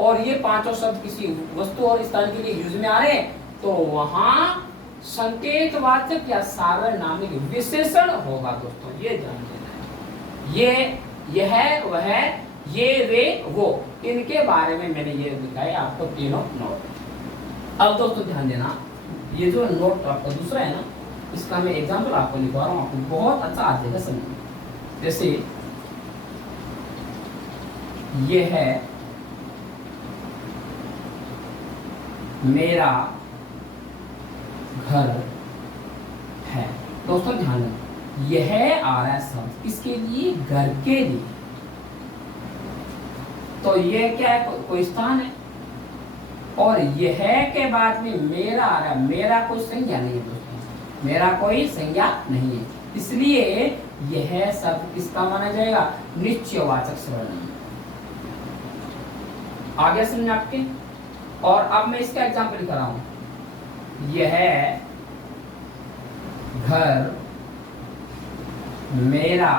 और ये पांचों शब्द किसी वस्तु और स्थान के लिए यूज में आ रहे हैं, तो वहां संकेतवाचक या सार्वनामिक विशेषण होगा। दोस्तों ये ध्यान देना है, यह वह ये वे वो, इनके बारे में मैंने ये दिखाया आपको तीनों नोट। अब दोस्तों ध्यान देना, ये जो नोट आपका दूसरा है ना, इसका मैं एग्जांपल आपको लिखवा रहा हूँ, आपको बहुत अच्छा आ जाएगा समझ। जैसे ये है मेरा घर है। दोस्तों ध्यान देना, यह आ रहा है शब्द किसके लिए? घर के लिए। तो ये क्या है? कोई स्थान है, और यह के बाद में मेरा आ रहा है, मेरा कोई संज्ञा नहीं है दोस्तों, मेरा कोई संज्ञा नहीं है, इसलिए यह शब्द किसका माना जाएगा? निश्चयवाचक सर्वनाम। आगे समझ आपके। और अब मैं इसका एग्जांपल लिख रहा हूं, यह घर मेरा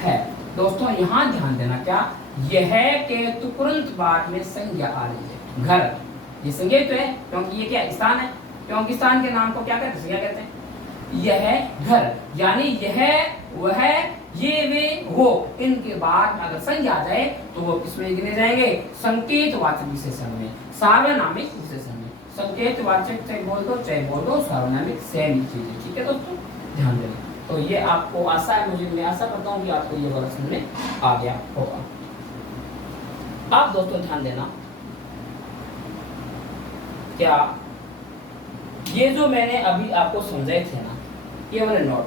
है। दोस्तों यहां ध्यान देना, क्या यह के तुरंत बाद में संज्ञा आ रही है, घर। ये संज्ञा तो है क्योंकि ये क्या स्थान है, क्योंकि स्थान के नाम को क्या कहते हैं? संज्ञा कहते हैं। यह घर, यानी यह वह ये वे वो, इनके बाद अगर संज्ञा आ जाए तो वो किसमें गिने जाएंगे? संकेतवाचक विशेषण में, सार्वनामिक विशेषण में। संकेतवाचक चाहे बोल दो सार्वनामिक सेम ही चीज है। ठीक है दोस्तों, ध्यान देना। तो ये आपको आशा है, मैं आशा करता हूँ कि आपको ये वर्ड समझ में आ गया होगा। आप दोस्तों ध्यान देना, क्या ये जो मैंने अभी आपको समझाए थे ना, ये वाले नोट,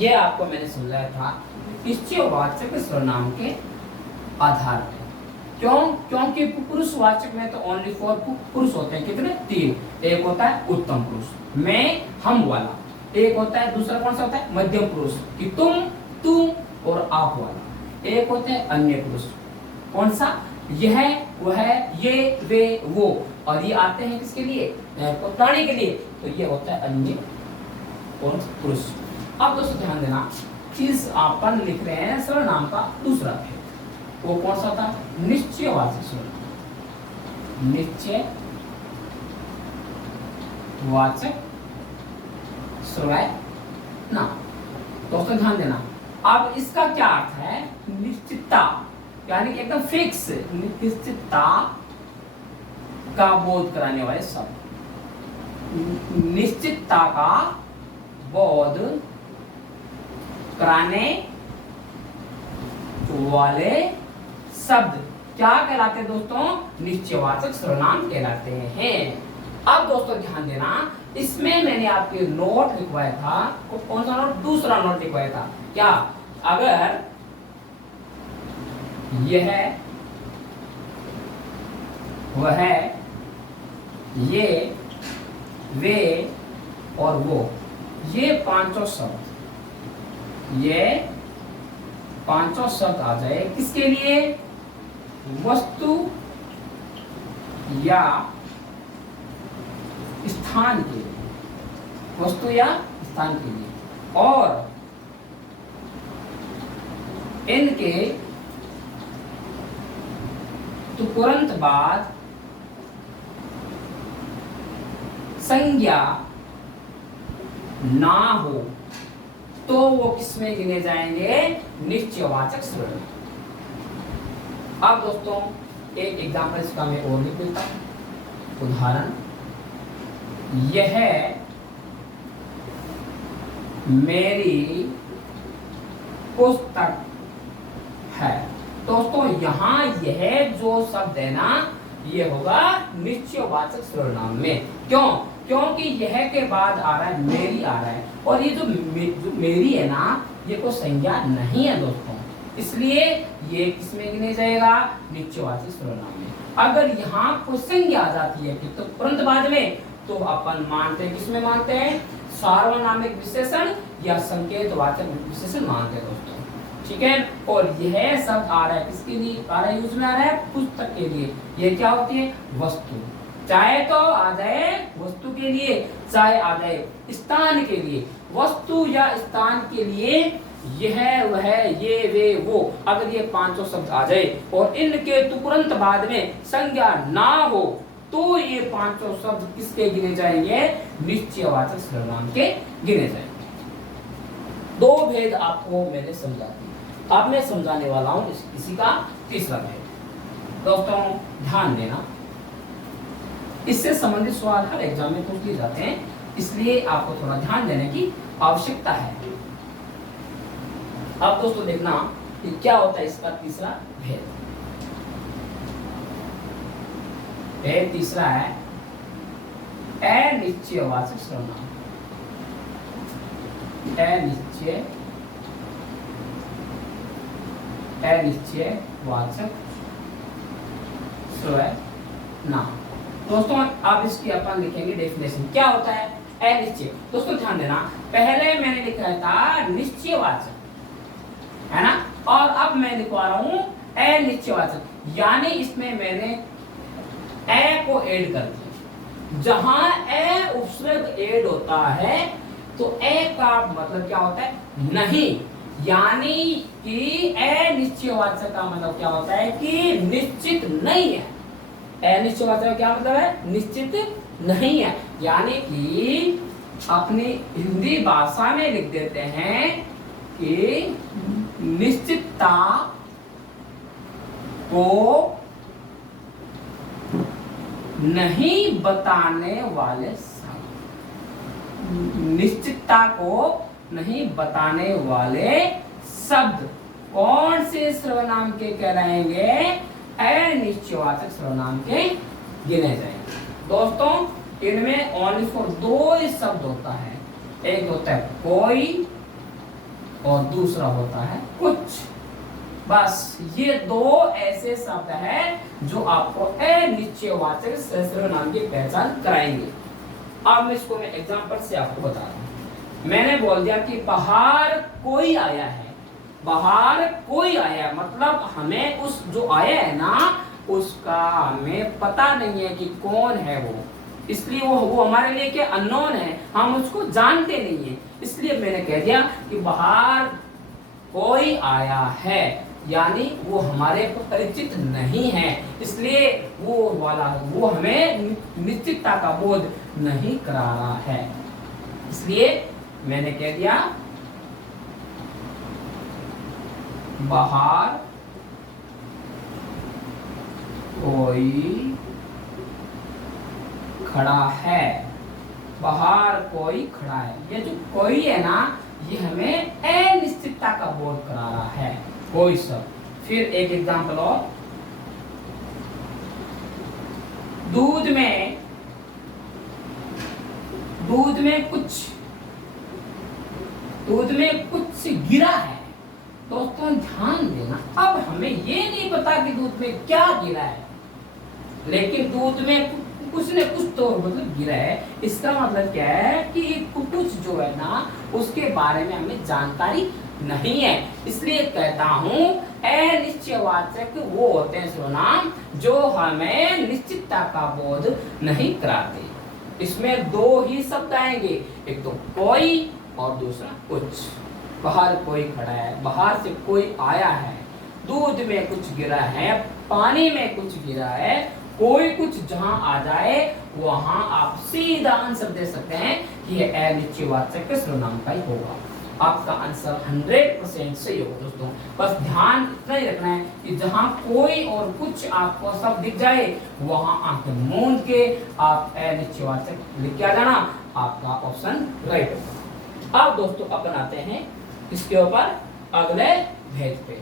ये आपको मैंने समझाया था निश्चयवाचक सर्वनाम के आधार पर। क्यों? क्योंकि पुरुषवाचक में तो ओनली 4 पुरुष होते हैं। कितने? 3। एक होता है उत्तम पुरुष, मैं, हम वाला। एक होता है, दूसरा कौन सा होता है? मध्यम पुरुष, कि तुम और आप वाला। एक होता है अन्य पुरुष, कौन सा? यह वह ये वे वो, और ये आते हैं किसके लिए? प्राणी के लिए, तो ये होता है अन्य पुरुष। अब दोस्तों ध्यान देना, चीज अपन लिख रहे हैं सर्वनाम का दूसरा भेद, वो कौन सा था? निश्चयवाचक सर्वनाम। निश्चयवाचक सर्वनाम। दोस्तों ध्यान देना, अब इसका क्या अर्थ है? निश्चितता, यानी कि एकदम फिक्स, निश्चितता का बोध कराने वाले शब्द। निश्चितता का बोध कराने वाले शब्द क्या कहलाते हैं दोस्तों? निश्चयवाचक सर्वनाम कहलाते हैं। अब दोस्तों ध्यान देना, इसमें मैंने आपके नोट लिखवाया था, कौन सा नोट? दूसरा नोट लिखवाया था। क्या? अगर यह वह ये वे और वो, ये पांचों शब्द, ये पांचों शब्द आ जाए किसके लिए? वस्तु या स्थान के लिए, वस्तु या स्थान के लिए, और इनके तुरंत बाद संज्ञा ना हो तो वो किसमें गिने जाएंगे? निश्चयवाचक सर्वनाम। अब दोस्तों एक एग्जांपल इसका मैं और लिख देता हूं। उदाहरण, यह मेरी पुस्तक है। दोस्तों यहाँ यह जो शब्द है ना, ये होगा निश्चयवाचक सर्वनाम में। क्यों? क्योंकि यह के बाद आ रहा है मेरी आ रहा है, और ये जो मेरी है ना, ये कोई संज्ञा नहीं है दोस्तों, इसलिए ये किसमें गिने जाएगा? निश्चयवाचक सर्वनाम में। अगर यहाँ कोई संज्ञा आ जाती है कि तो तुरंत बाद में, तो अपन मानते हैं, किसमें मानते हैं? सार्वनामिक विशेषण या संकेतवाचक विशेषण मानते हैं दोस्तों, ठीक है। और यह शब्द आ रहा है किसके लिए आ रहा है? यूज में आ रहा है पुस्तक के लिए। ये क्या होती है? वस्तु। चाहे तो आ जाए वस्तु के लिए, चाहे आ जाए स्थान के लिए। वस्तु या स्थान के लिए यह वह ये वे वो, अगर ये पांचों शब्द आ जाए और इनके तुरंत बाद में संज्ञा ना हो, तो ये पांचों शब्द किसके गिने जाएंगे? निश्चयवाचक सर्वनाम के गिने जाएंगे। दो भेद आपको मैंने समझा दिए, अब मैं समझाने वाला हूं इसी का तीसरा भेद। दोस्तों ध्यान देना, इससे संबंधित सवाल हर एग्जाम में पूछ लिए जाते हैं, इसलिए आपको थोड़ा ध्यान देने की आवश्यकता है। अब दोस्तों देखना कि क्या होता है इसका तीसरा भेद। भेद तीसरा है अनिश्चयवाचक सर्वनाम। अनिश्चयवाचक सर्वनाम। दोस्तों अब इसकी अपन लिखेंगे डेफिनेशन। क्या होता है अनिश्चय? दोस्तों ध्यान देना, पहले मैंने लिखा था निश्चयवाचक, है ना, और अब मैं लिखवा रहा हूं अनिश्चयवाचक, यानी इसमें मैंने ए को ऐड कर दिया। जहां ए उपसर्ग ऐड होता है तो ए का मतलब क्या होता है? नहीं, यानी कि अनिश्चयवाचक का मतलब क्या होता है? कि निश्चित नहीं है। अनिश्चयवाचक का क्या मतलब है? निश्चित नहीं है, यानी कि अपनी हिंदी भाषा में लिख देते हैं कि निश्चितता को नहीं बताने वाले शब्द। निश्चितता को नहीं बताने वाले शब्द कौन से सर्वनाम के कहलाएंगे? अनिश्चयवाचक सर्वनाम के गिने जाएंगे। दोस्तों इनमें ओनली फॉर दो ही शब्द होता है, एक होता है कोई और दूसरा होता है कुछ। बस ये दो ऐसे शब्द हैं जो आपको अनिश्चयवाचक सर्वनाम की पहचान कराएंगे। अब इसको मैं एग्जांपल से आपको बता रहा हूं। मैंने बोल दिया कि बाहर कोई आया है। बाहर कोई आया मतलब हमें उस जो आया है ना, उसका हमें पता नहीं है कि कौन है वो, इसलिए वो हमारे लिए क्या अननोन है, हम उसको जानते नहीं है। इसलिए मैंने कह दिया कि बाहर कोई आया है, यानी वो हमारे को परिचित नहीं है, इसलिए वो हमें निश्चितता का बोध नहीं करा रहा है। इसलिए मैंने कह दिया बाहर कोई खड़ा है। बाहर कोई खड़ा है, ये जो कोई है ना, ये हमें अनिश्चितता का बोध करा रहा है, कोई सब। फिर एक एग्जांपल और, दूध में कुछ गिरा है। दोस्तों ध्यान देना, अब हमें ये नहीं पता कि दूध में क्या गिरा है, लेकिन दूध में कुछ न कुछ तो मतलब गिरा है। इसका मतलब क्या है कि कुछ जो है ना, उसके बारे में हमें जानकारी नहीं है। इसलिए कहता हूं अनिश्चयवाचक वो होते हैं सर्वनाम जो हमें निश्चितता का बोध नहीं कराते। इसमें दो ही शब्द आएंगे, एक तो कोई और दूसरा कुछ। बाहर कोई खड़ा है, बाहर से कोई आया है, दूध में कुछ गिरा है, पानी में कुछ गिरा है, कोई कुछ जहां आ जाए वहां आप सीधा आंसर दे सकते हैं कि यह अनिश्चयवाचक के सर्वनाम का ही होगा। आपका आंसर 100% सही होगा दोस्तों। बस ध्यान इतना ही रखना है कि जहां कोई और कुछ आपको सब दिख जाए वहां आंखें मूंद के आप अनिश्चयवाचक लिख के आ जाना, आपका ऑप्शन राइट होगा। अब दोस्तों अपन आते हैं इसके ऊपर अगले भेद पे।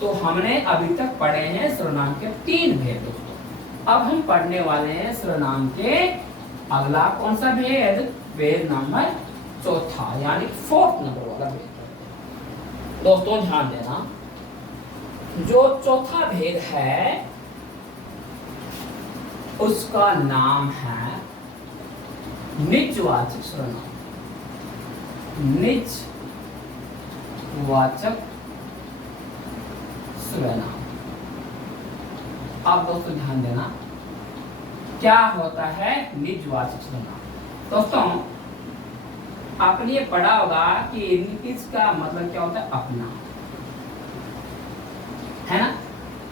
तो हमने अभी तक पढ़े हैं सर्वनाम के 3 भेद दोस्तों। अब हम पढ़ने वाले हैं सर्वनाम के अगला कौन सा भेद, भेद नंबर चौथा, यानी 4th नंबर वाला भेद। दोस्तों ध्यान देना, जो चौथा भेद है उसका नाम है निजवाचक सर्वनाम। निजवाचक सर्वनाम। आप दोस्तों ध्यान देना, क्या होता है निजवाचक सर्वनाम। दोस्तों आपने ये पढ़ा होगा कि निज का मतलब क्या होता है, अपना, है ना।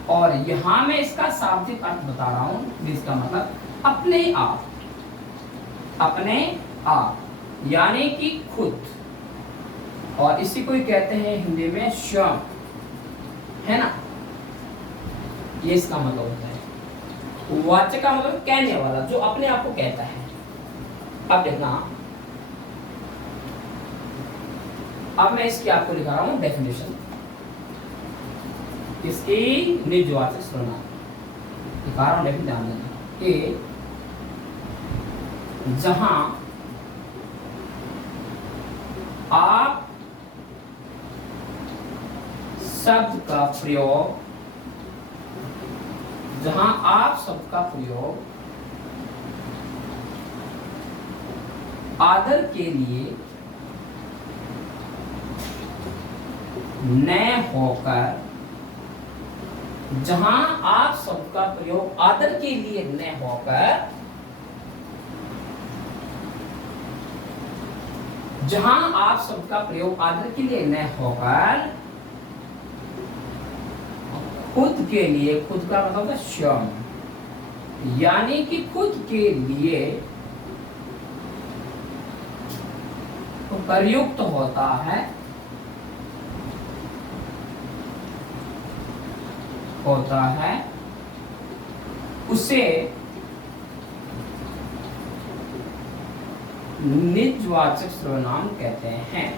और यहां मैं इसका शाब्दिक अर्थ बता रहा हूं, निज का मतलब अपने आप, अपने आप यानी कि खुद, और इसी को ही कहते हैं हिंदी में स्वयं, है ना। ये इसका मतलब होता है। वाचक का मतलब कहने वाला, जो अपने आप को कहता है। अब देखना, अब मैं इसकी आपको लिखा रहा हूं डेफिनेशन, इसकी निजवाचक सर्वनाम लिखा रहा हूं। लेकिन ध्यान देना कि जहां आप शब्द का प्रयोग, जहां आप शब्द का प्रयोग आदर के लिए न होकर, जहां आप शब्द का प्रयोग आदर के लिए न होकर, जहां आप शब्द का प्रयोग आदर के लिए न होकर खुद के लिए, खुद का मतलब है स्वयं, यानी कि खुद के लिए तो प्रयुक्त होता है, उसे निजवाचक सर्वनाम कहते हैं।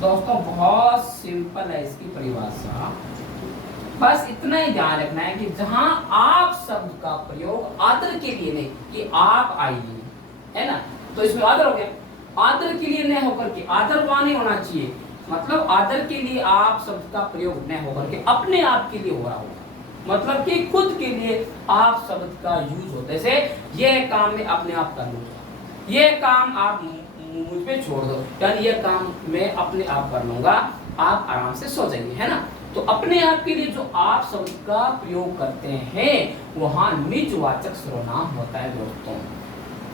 दोस्तों बहुत सिंपल है इसकी परिभाषा, बस इतना ही ध्यान रखना है कि जहां आप शब्द का प्रयोग आदर के लिए नहीं, कि आप आइए, है ना, तो इसमें आदर हो गया। आदर के लिए न होकर के, आदर वहां नहीं होना चाहिए, मतलब आदर के लिए आप शब्द का प्रयोग न होकर के अपने आप के लिए हो रहा होगा, मतलब कि खुद के लिए आप शब्द का यूज होता है। जैसे ये काम मैं अपने आप कर लूंगा, ये काम आप मुझ पे छोड़ दो, यानी ये काम मैं अपने आप कर लूंगा, आप आराम से सो जाइए, है ना। तो अपने आप के लिए जो आप शब्द का प्रयोग करते हैं वहां निजवाचक सर्वनाम होता है दोस्तों,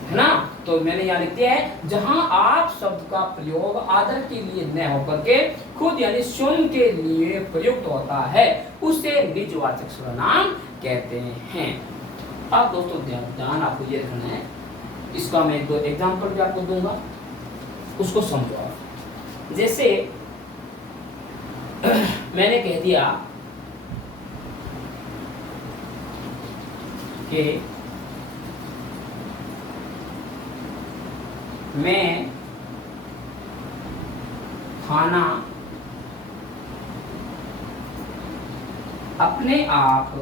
है ना। तो मैंने यहाँ लिख दिया है, जहां आप शब्द का प्रयोग आदर के लिए न होकर के खुद यानी स्वयं के लिए प्रयुक्त होता है, उसे निजवाचक सर्वनाम कहते हैं। अब दोस्तों ध्यान आपको ये रखना है, इसका मैं एक दो एग्जाम्पल भी आपको दूंगा, उसको समझो आप। जैसे मैंने कह दिया कि मैं खाना अपने आप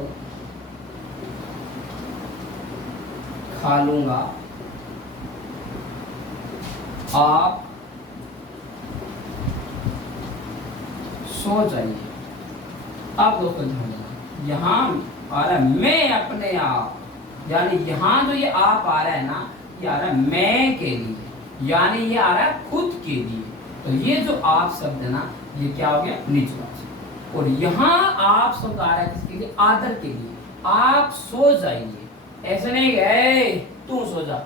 खा लूंगा, आप सो जाइए। अब दोस्तों ध्यान देना, यहाँ आ रहा है मैं अपने आप, यानी यहाँ जो ये आप आ रहा है ना, ये आ रहा है मैं के लिए, यानी ये आ रहा है खुद के लिए। तो ये जो आप शब्द है ना, ये क्या हो गया निजवाचक। और यहाँ आप शब्द आ रहा है किसके लिए, आदर के लिए, आप सो जाइए। ऐसे नहीं गए तू सो जा,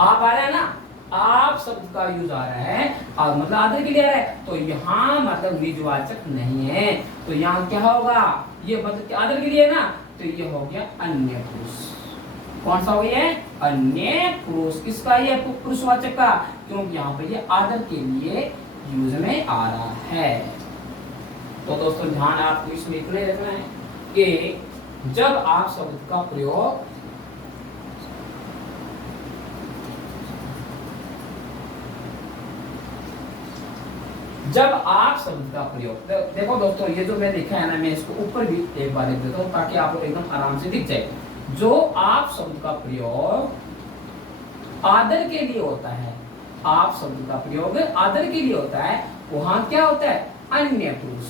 आप आ रहा है ना, आप शब्द का यूज आ रहा है और मतलब आदर के लिए आ रहा है, तो यहाँ मतलब निजवाचक नहीं है। तो यहाँ क्या होगा, ये मतलब आदर के लिए है ना, तो ये हो गया अन्य पुरुष। कौन सा हो गया, अन्य पुरुष। किसका, ये पुरुषवाचक का, क्योंकि यहाँ पे ये आदर के लिए यूज में आ रहा है। तो दोस्तों ध्यान आपको इसमें इतना रखना है कि जब आप शब्द का प्रयोग देखो दोस्तों, ये जो मैं लिखा है ना, मैं इसको ऊपर भी एक बार लिख देता हूँ ताकि आपको एकदम आराम से दिख जाए। जो आप शब्द का प्रयोग आदर के लिए होता है, आप शब्द का प्रयोग आदर के लिए होता है, वहां क्या होता है? अन्य पुरुष।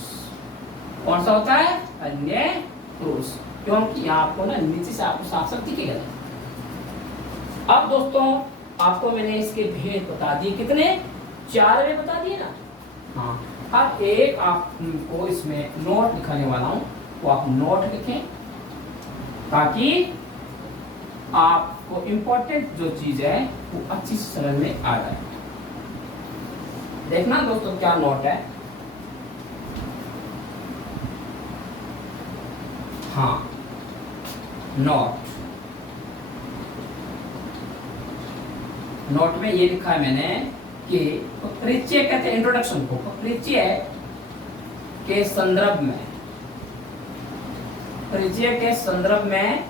कौन सा होता है? अन्य पुरुष। क्योंकि आपको ना नीचे से आपको साफ साफ दिखेगा। अब दोस्तों आपको मैंने इसके भेद बता दिए, कितने? 4 में बता दिए ना। हाँ, अब एक आपको इसमें नोट लिखाने वाला हूं, तो आप नोट लिखें ताकि आपको इंपॉर्टेंट जो चीज है वो अच्छी समझ में आ जाए। देखना दोस्तों क्या नोट है। हाँ, नोट में ये लिखा है मैंने कि परिचय कहते हैं इंट्रोडक्शन को, परिचय के संदर्भ में, परिचय के संदर्भ में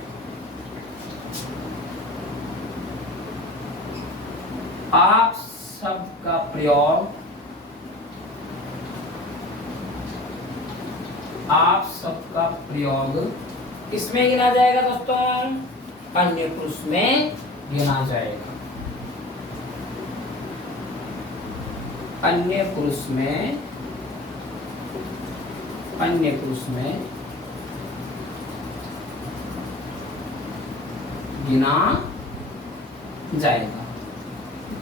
आप शब्द का प्रयोग, आप शब्द का प्रयोग किसमें गिना जाएगा दोस्तों? अन्य पुरुष में गिना जाएगा। अन्य पुरुष में, अन्य पुरुष में गिना जाएगा।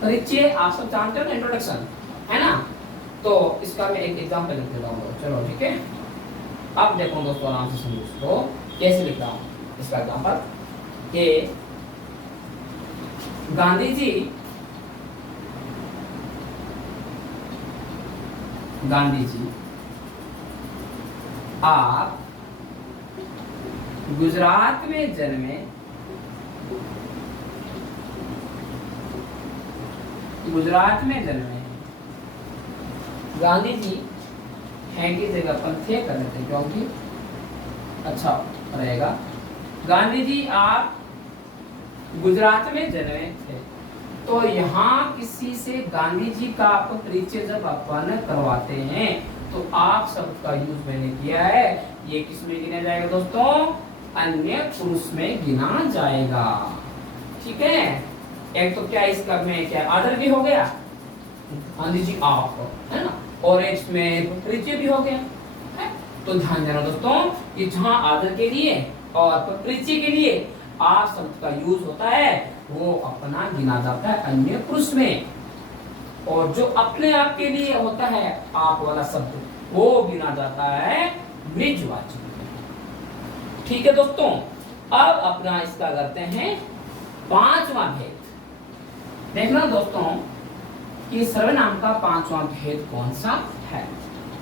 परिचय आप सब जानते हो ना, इंट्रोडक्शन है ना। तो इसका मैं एक एग्जांपल लिख देता हूँ। चलो ठीक है, अब देखो दोस्तों आराम से समझो इसको कैसे लिख रहा हूँ। इसका एग्जांपल कि गांधी जी, गांधी जी आप गुजरात में जन्मे, गुजरात में जन्मे। गांधी जी हैं की जगह पर थे कर लेते क्योंकि अच्छा रहेगा। गांधी जी आप गुजरात में जन्मे थे। तो यहाँ किसी से गांधी जी का आप परिचय जब अपन करवाते हैं तो आप शब्द का यूज मैंने किया है, ये किस में गिना जाएगा दोस्तों? अन्य पुरुष में गिना जाएगा। ठीक है, एक तो क्या इसका में क्या आदर भी हो गया, गांधी जी आप, है ना, और इसमें परिचय भी हो गया है। तो ध्यान देना दोस्तों कि जहां आदर के लिए और परिचय के लिए आप शब्द का यूज होता है वो अपना गिना जाता है अन्य पुरुष में, और जो अपने आप के लिए होता है आप वाला शब्द वो गिना जाता है निजवाचक। ठीक है दोस्तों, अब अपना इसका करते हैं 5वां भेद। देखना दोस्तों कि सर्वनाम का 5वां भेद कौन सा है।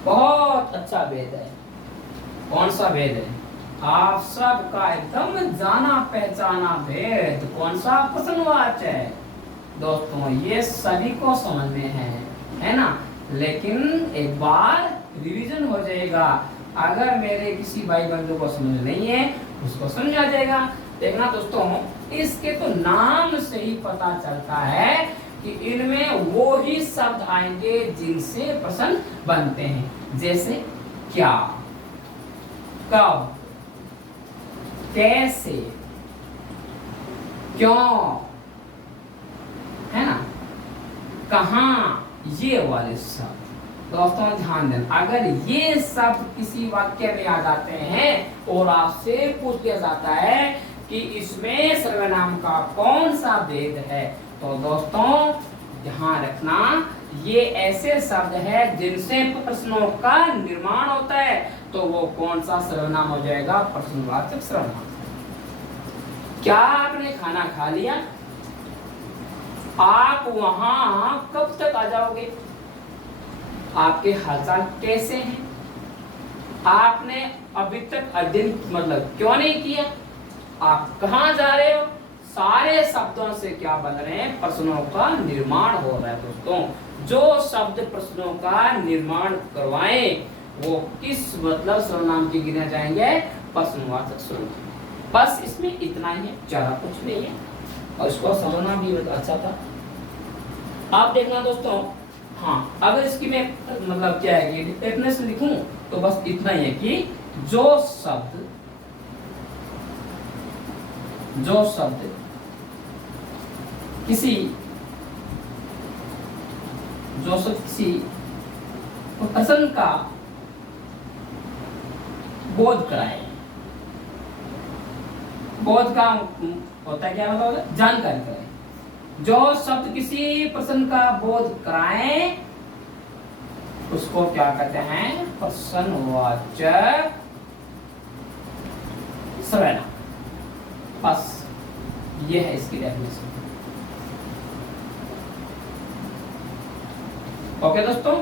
बहुत अच्छा भेद है। कौन सा भेद है? आप सबका एकदम जाना पहचाना भेद। कौन सा? प्रश्नवाचक है दोस्तों, ये सभी को समझ में है ना, लेकिन एक बार रिवीजन हो जाएगा। अगर मेरे किसी भाई बंधु को समझ नहीं है उसको समझ आ जाएगा। देखना दोस्तों, इसके तो नाम से ही पता चलता है कि इनमें वो ही शब्द आएंगे जिनसे प्रश्न बनते हैं। जैसे क्या, कब, कैसे, क्यों, है ना, कहाँ, ये वाले शब्द। दोस्तों ध्यान देना, अगर ये शब्द किसी वाक्य में आ जाते हैं और आपसे पूछ लिया जाता है कि इसमें सर्वनाम का कौन सा भेद है, तो दोस्तों ध्यान रखना ये ऐसे शब्द है जिनसे प्रश्नों का निर्माण होता है। तो वो कौन सा सर्वनाम हो जाएगा? प्रश्नवाचक सर्वनाम। क्या आपने खाना खा लिया? आप वहां कब तक आ जाओगे? आपके हालचाल कैसे हैं? आपने अभी तक अध्ययन मतलब क्यों नहीं किया? आप कहाँ जा रहे हो? सारे शब्दों से क्या बन रहे हैं? प्रश्नों का निर्माण हो रहा है दोस्तों। जो शब्द प्रश्नों का निर्माण करवाएं वो किस मतलब सर्वनाम के गिने जाएंगे? प्रश्नवाचक सर्वनाम। बस इसमें इतना ही है, ज्यादा कुछ नहीं है, और इसको समझना भी अच्छा था। आप देखना दोस्तों, हाँ अगर इसकी मैं मतलब क्या है कि डेफिनेशन लिखूं तो बस इतना ही है कि जो शब्द जो शब्द किसी प्रसन्न का बोध कराए। बोध का होता है क्या, मतलब जानकारी कराए। जो शब्द किसी प्रसन्न का बोध कराए उसको क्या कहते हैं, प्रसन्नवाचक सर्वनाम। बस ये है इसकी डेफिनेशन। ओके दोस्तों,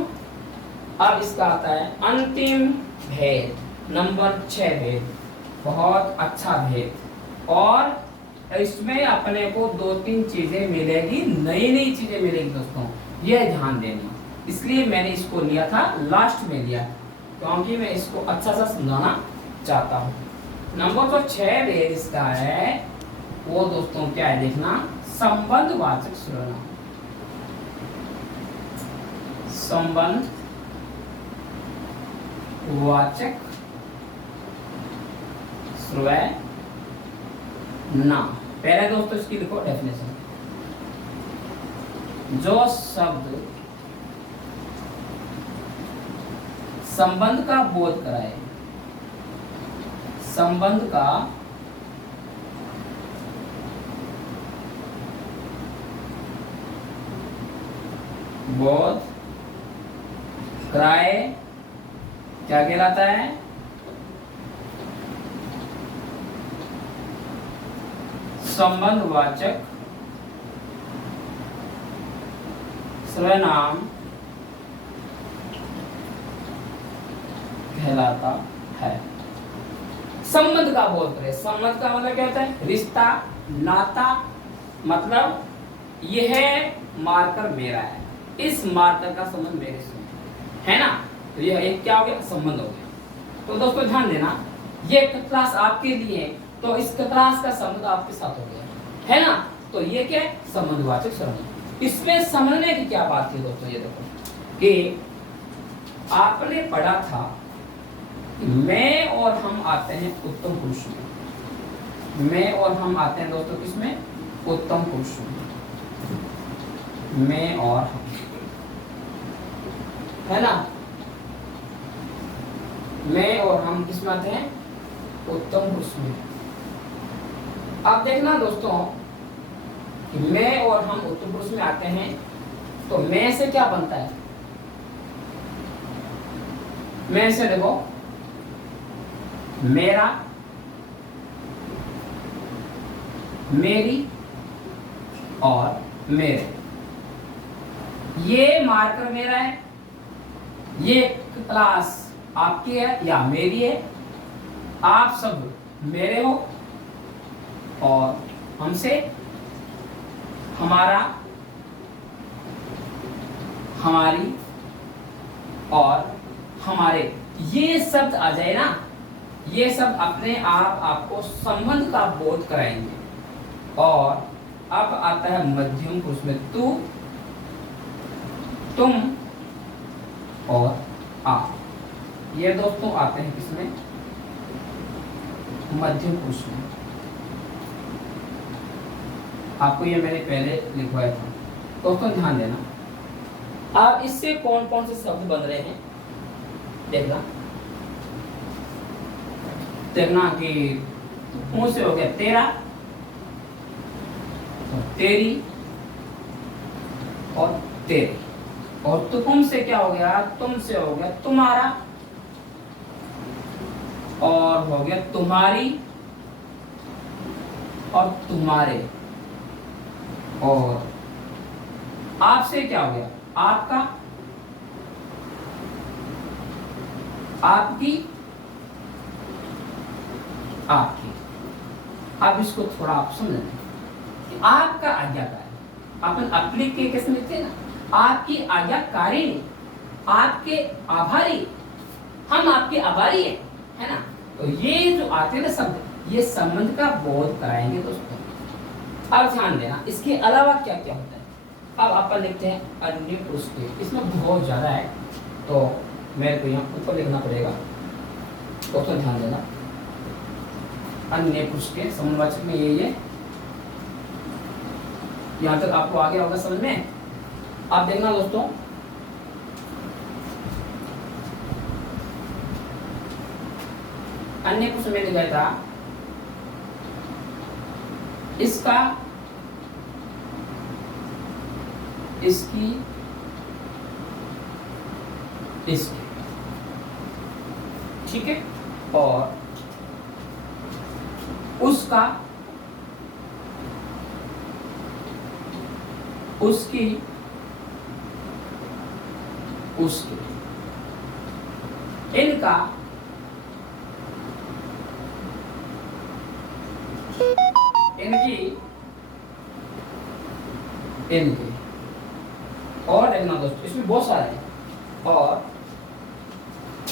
अब इसका आता है अंतिम भेद, नंबर 6 भेद। बहुत अच्छा भेद, और इसमें अपने को 2-3 चीजें मिलेगी, नई नई चीजें मिलेगी दोस्तों, ये ध्यान देना। इसलिए मैंने इसको लिया था, लास्ट में लिया, क्योंकि मैं इसको अच्छा सा समझाना चाहता हूँ। नंबर जो 6 भेद इसका है वो दोस्तों क्या है, देखना, संबंधवाचक सर्वनाम। संबंध वाचक सर्वनाम। पहले दोस्तों इसकी लिखो डेफिनेशन। जो शब्द संबंध का बोध कराए, संबंध का बोध कराए क्या कहलाता है, संबंधवाचक सर्वनाम कहलाता है। संबंध का बोध करे, संबंध का मतलब क्या होता है, रिश्ता, नाता, मतलब यह मार्कर मेरा है, इस मार्कर का संबंध मेरे से है ना, तो यह एक क्या हो गया, संबंध हो गया। तो दोस्तों ध्यान देना, ये क्लास आपके लिए, तो इस क्लास का संबंध आपके साथ हो गया है ना, तो ये क्या है, संबंधवाचक सर्वनाम। इसमें समझने की क्या बात थी दोस्तों, ये देखो कि आपने पढ़ा था मैं और हम आते हैं उत्तम पुरुष में। मैं और हम आते हैं दोस्तों किसमें, उत्तम पुरुष में। मैं और हम, है ना, मैं और हम किसमें आते हैं, उत्तम पुरुष में। अब देखना दोस्तों कि मैं और हम उत्तम पुरुष में आते हैं, तो मैं से क्या बनता है, मैं से देखो, मेरा, मेरी और मेरे। ये मार्कर मेरा है, ये क्लास आपकी है या मेरी है, आप सब मेरे हो, और हमसे हमारा, हमारी और हमारे, ये शब्द आ जाए ना, ये सब अपने आप आपको संबंध का बोध कराएंगे। और अब आता है मध्यम पुरुष में, तू, तुम और आप। ये दोस्तों आते हैं किसमें, मध्यम पुरुष में। आपको ये मैंने पहले लिखवाया था दोस्तों, ध्यान देना। अब इससे कौन कौन से शब्द बन रहे हैं देखना, देखना कि मुंह से हो गया तेरा, और तेरी और तेरे, और तुम से क्या हो गया, तुमसे हो गया तुम्हारा, और हो गया तुम्हारी और तुम्हारे, और आपसे क्या हो गया, आपका, आपकी, आपकी। अब इसको थोड़ा आप समझ लें कि आपका आज्ञाकारी, अपन एप्लीकेशन लिखते हैं ना, आपकी आज्ञाकारिणी, आपके आभारी, हम आपके आभारी है ना। तो ये जो आते हैं ना शब्द, ये संबंध का बोध कराएंगे दोस्तों। अब ध्यान देना, इसके अलावा क्या क्या होता है। अब अपन लिखते हैं अन्य पुरुष के, इसमें बहुत ज्यादा है तो मेरे को यहाँ ऊपर लिखना पड़ेगा, तो ध्यान देना। अन्य पुरुष के समानवाचक में ये यहाँ तक आपको आ गया होगा समझ में। आप देखना दोस्तों, अन्य पुरुष में लिखा था इसका, इसकी, इसके, ठीक है, और उसका, उसकी, उसके, इनका, इनकी, इनके, और देखना दोस्तों इसमें बहुत सारे हैं, और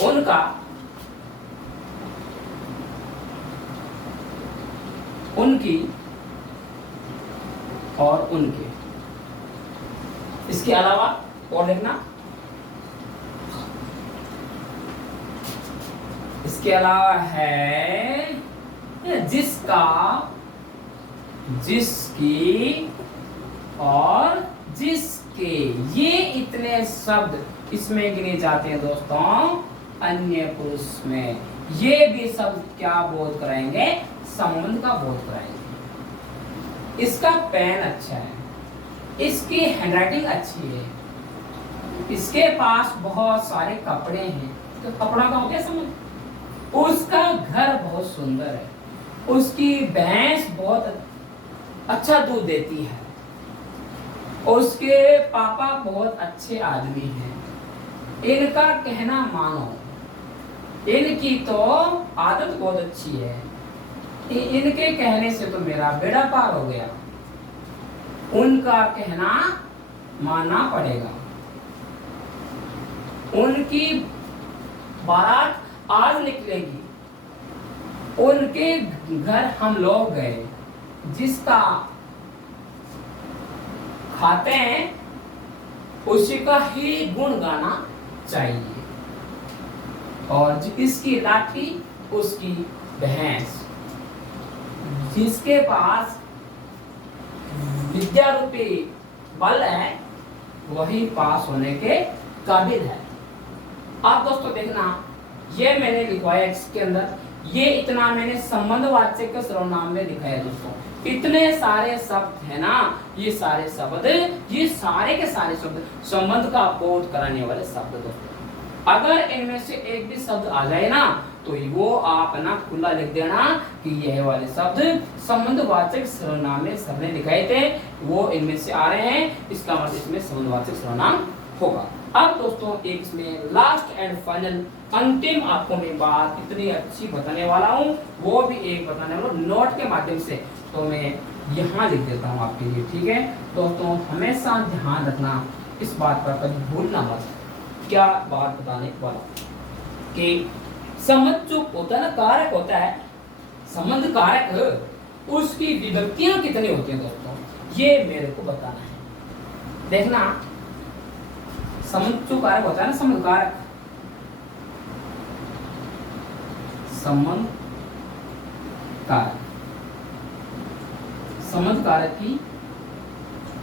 उनका, उनकी, और उनके। इसके अलावा और देखना, इसके अलावा है जिसका, जिसकी, और जिसके। ये इतने शब्द इसमें गिने जाते हैं दोस्तों अन्य पुरुष में। ये भी शब्द क्या बोध कराएंगे, संबंध का बोध कराएंगे। इसका पेन अच्छा है, इसकी हैंडराइटिंग अच्छी है, इसके पास बहुत सारे कपड़े हैं, तो कपड़ा का हो गया संबंध। उसका घर बहुत सुंदर है, उसकी भैंस बहुत अच्छा दूध देती है, उसके पापा बहुत अच्छे आदमी हैं, इनका कहना मानो, इनकी तो आदत बहुत अच्छी है, इनके कहने से तो मेरा बेड़ा पार हो गया, उनका कहना मानना पड़ेगा, उनकी बारात आज निकलेगी, उनके घर हम लोग गए, जिसका खाते हैं उसी का ही गुण गाना चाहिए, और इसकी लाठी उसकी भैंस, जिसके पास विद्या रूपी बल है वही पास होने के काबिल है। आप दोस्तों देखना, ये मैंने लिखवाया इसके अंदर, ये इतना मैंने संबंधवाचक के सर्वनाम में लिखा है दोस्तों। इतने सारे शब्द है ना, ये सारे शब्द, ये सारे के सारे शब्द संबंध का बोध कराने वाले शब्द दोस्तों। अगर इनमें से एक भी शब्द आ जाए ना, तो वो आप ना खुला लिख देना कि यह वाले शब्द संबंधवाचक सर्वनाम में सबने लिखाए थे, वो इनमें से आ रहे हैं, इसका मतलब इसमें संबंधवाचक सर्वनाम होगा। अब दोस्तों एक इसमें लास्ट एंड फाइनल अंतिम आपको मैं बात इतनी अच्छी बताने वाला हूँ, वो भी एक बताने वाला हूँ नोट के माध्यम से, तो मैं यहाँ लिख देता हूँ आपके लिए, ठीक है दोस्तों। हमेशा ध्यान रखना इस बात पर, कभी भूलना मत। क्या बात बताने वाला कि संबंध जो होता है ना, कारक होता है, संबंध कारक, उसकी विभक्तियां कितनी होती हैं दोस्तों, ये मेरे को बताना है। देखना, संबंध जो कारक होता है ना, संबंध कारक, संबंध कारक, संबंध कारक की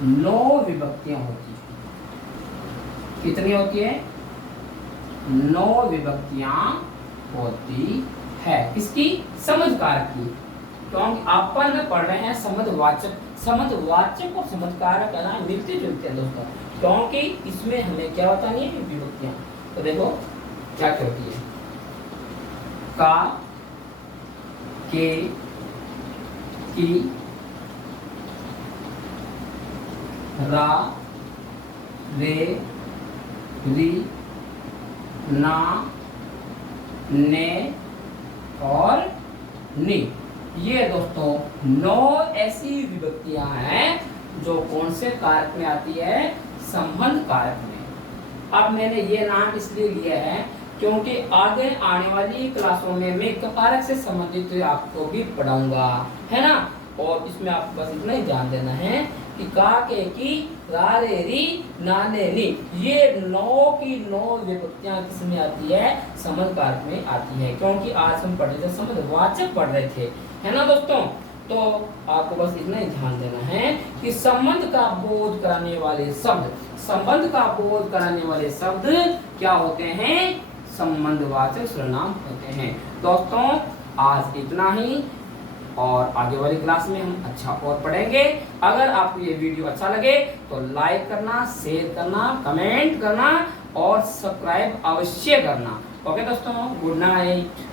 9 विभक्तियां होती है। कितनी होती है? 9 विभक्तियां होती है। किसकी? संबंध कारक की। क्योंकि अपन पढ़ रहे हैं संबंधवाचक, संबंधवाचक और संबंध कारक है ना, मिलते जुलते हैं दोस्तों, क्योंकि इसमें हमें क्या बतानी है, विभक्तियां। तो देखो क्या क्या होती है, का, के, की, रा, रे, री, ना, ने और नी। ये दोस्तों 9 ऐसी विभक्तियां हैं जो कौन से कारक में आती है, संबंध कारक में। अब मैंने ये नाम इसलिए लिया है क्योंकि आगे आने वाली क्लासों में मैं कारक से संबंधित आपको भी पढ़ाऊंगा, है ना। और इसमें आपको बस इतना ही ध्यान देना है कि का के की रा रे री ना ने नी, ये 9 की 9 विभक्तियां किसमें आती है? संबंध कारक में आती है। क्योंकि आज हम पढ़ रहे थे, संबंधवाचक पढ़ रहे थे, है ना दोस्तों। तो आपको बस इतना ही ध्यान देना है कि संबंध का बोध कराने वाले शब्द, संबंध का बोध कराने वाले शब्द क्या होते हैं? संबंधवाचक सर्वनाम होते हैं। दोस्तों आज इतना ही, और आगे वाली क्लास में हम अच्छा और पढ़ेंगे। अगर आपको ये वीडियो अच्छा लगे तो लाइक करना, शेयर करना, कमेंट करना और सब्सक्राइब अवश्य करना। ओके दोस्तों, गुड नाइट।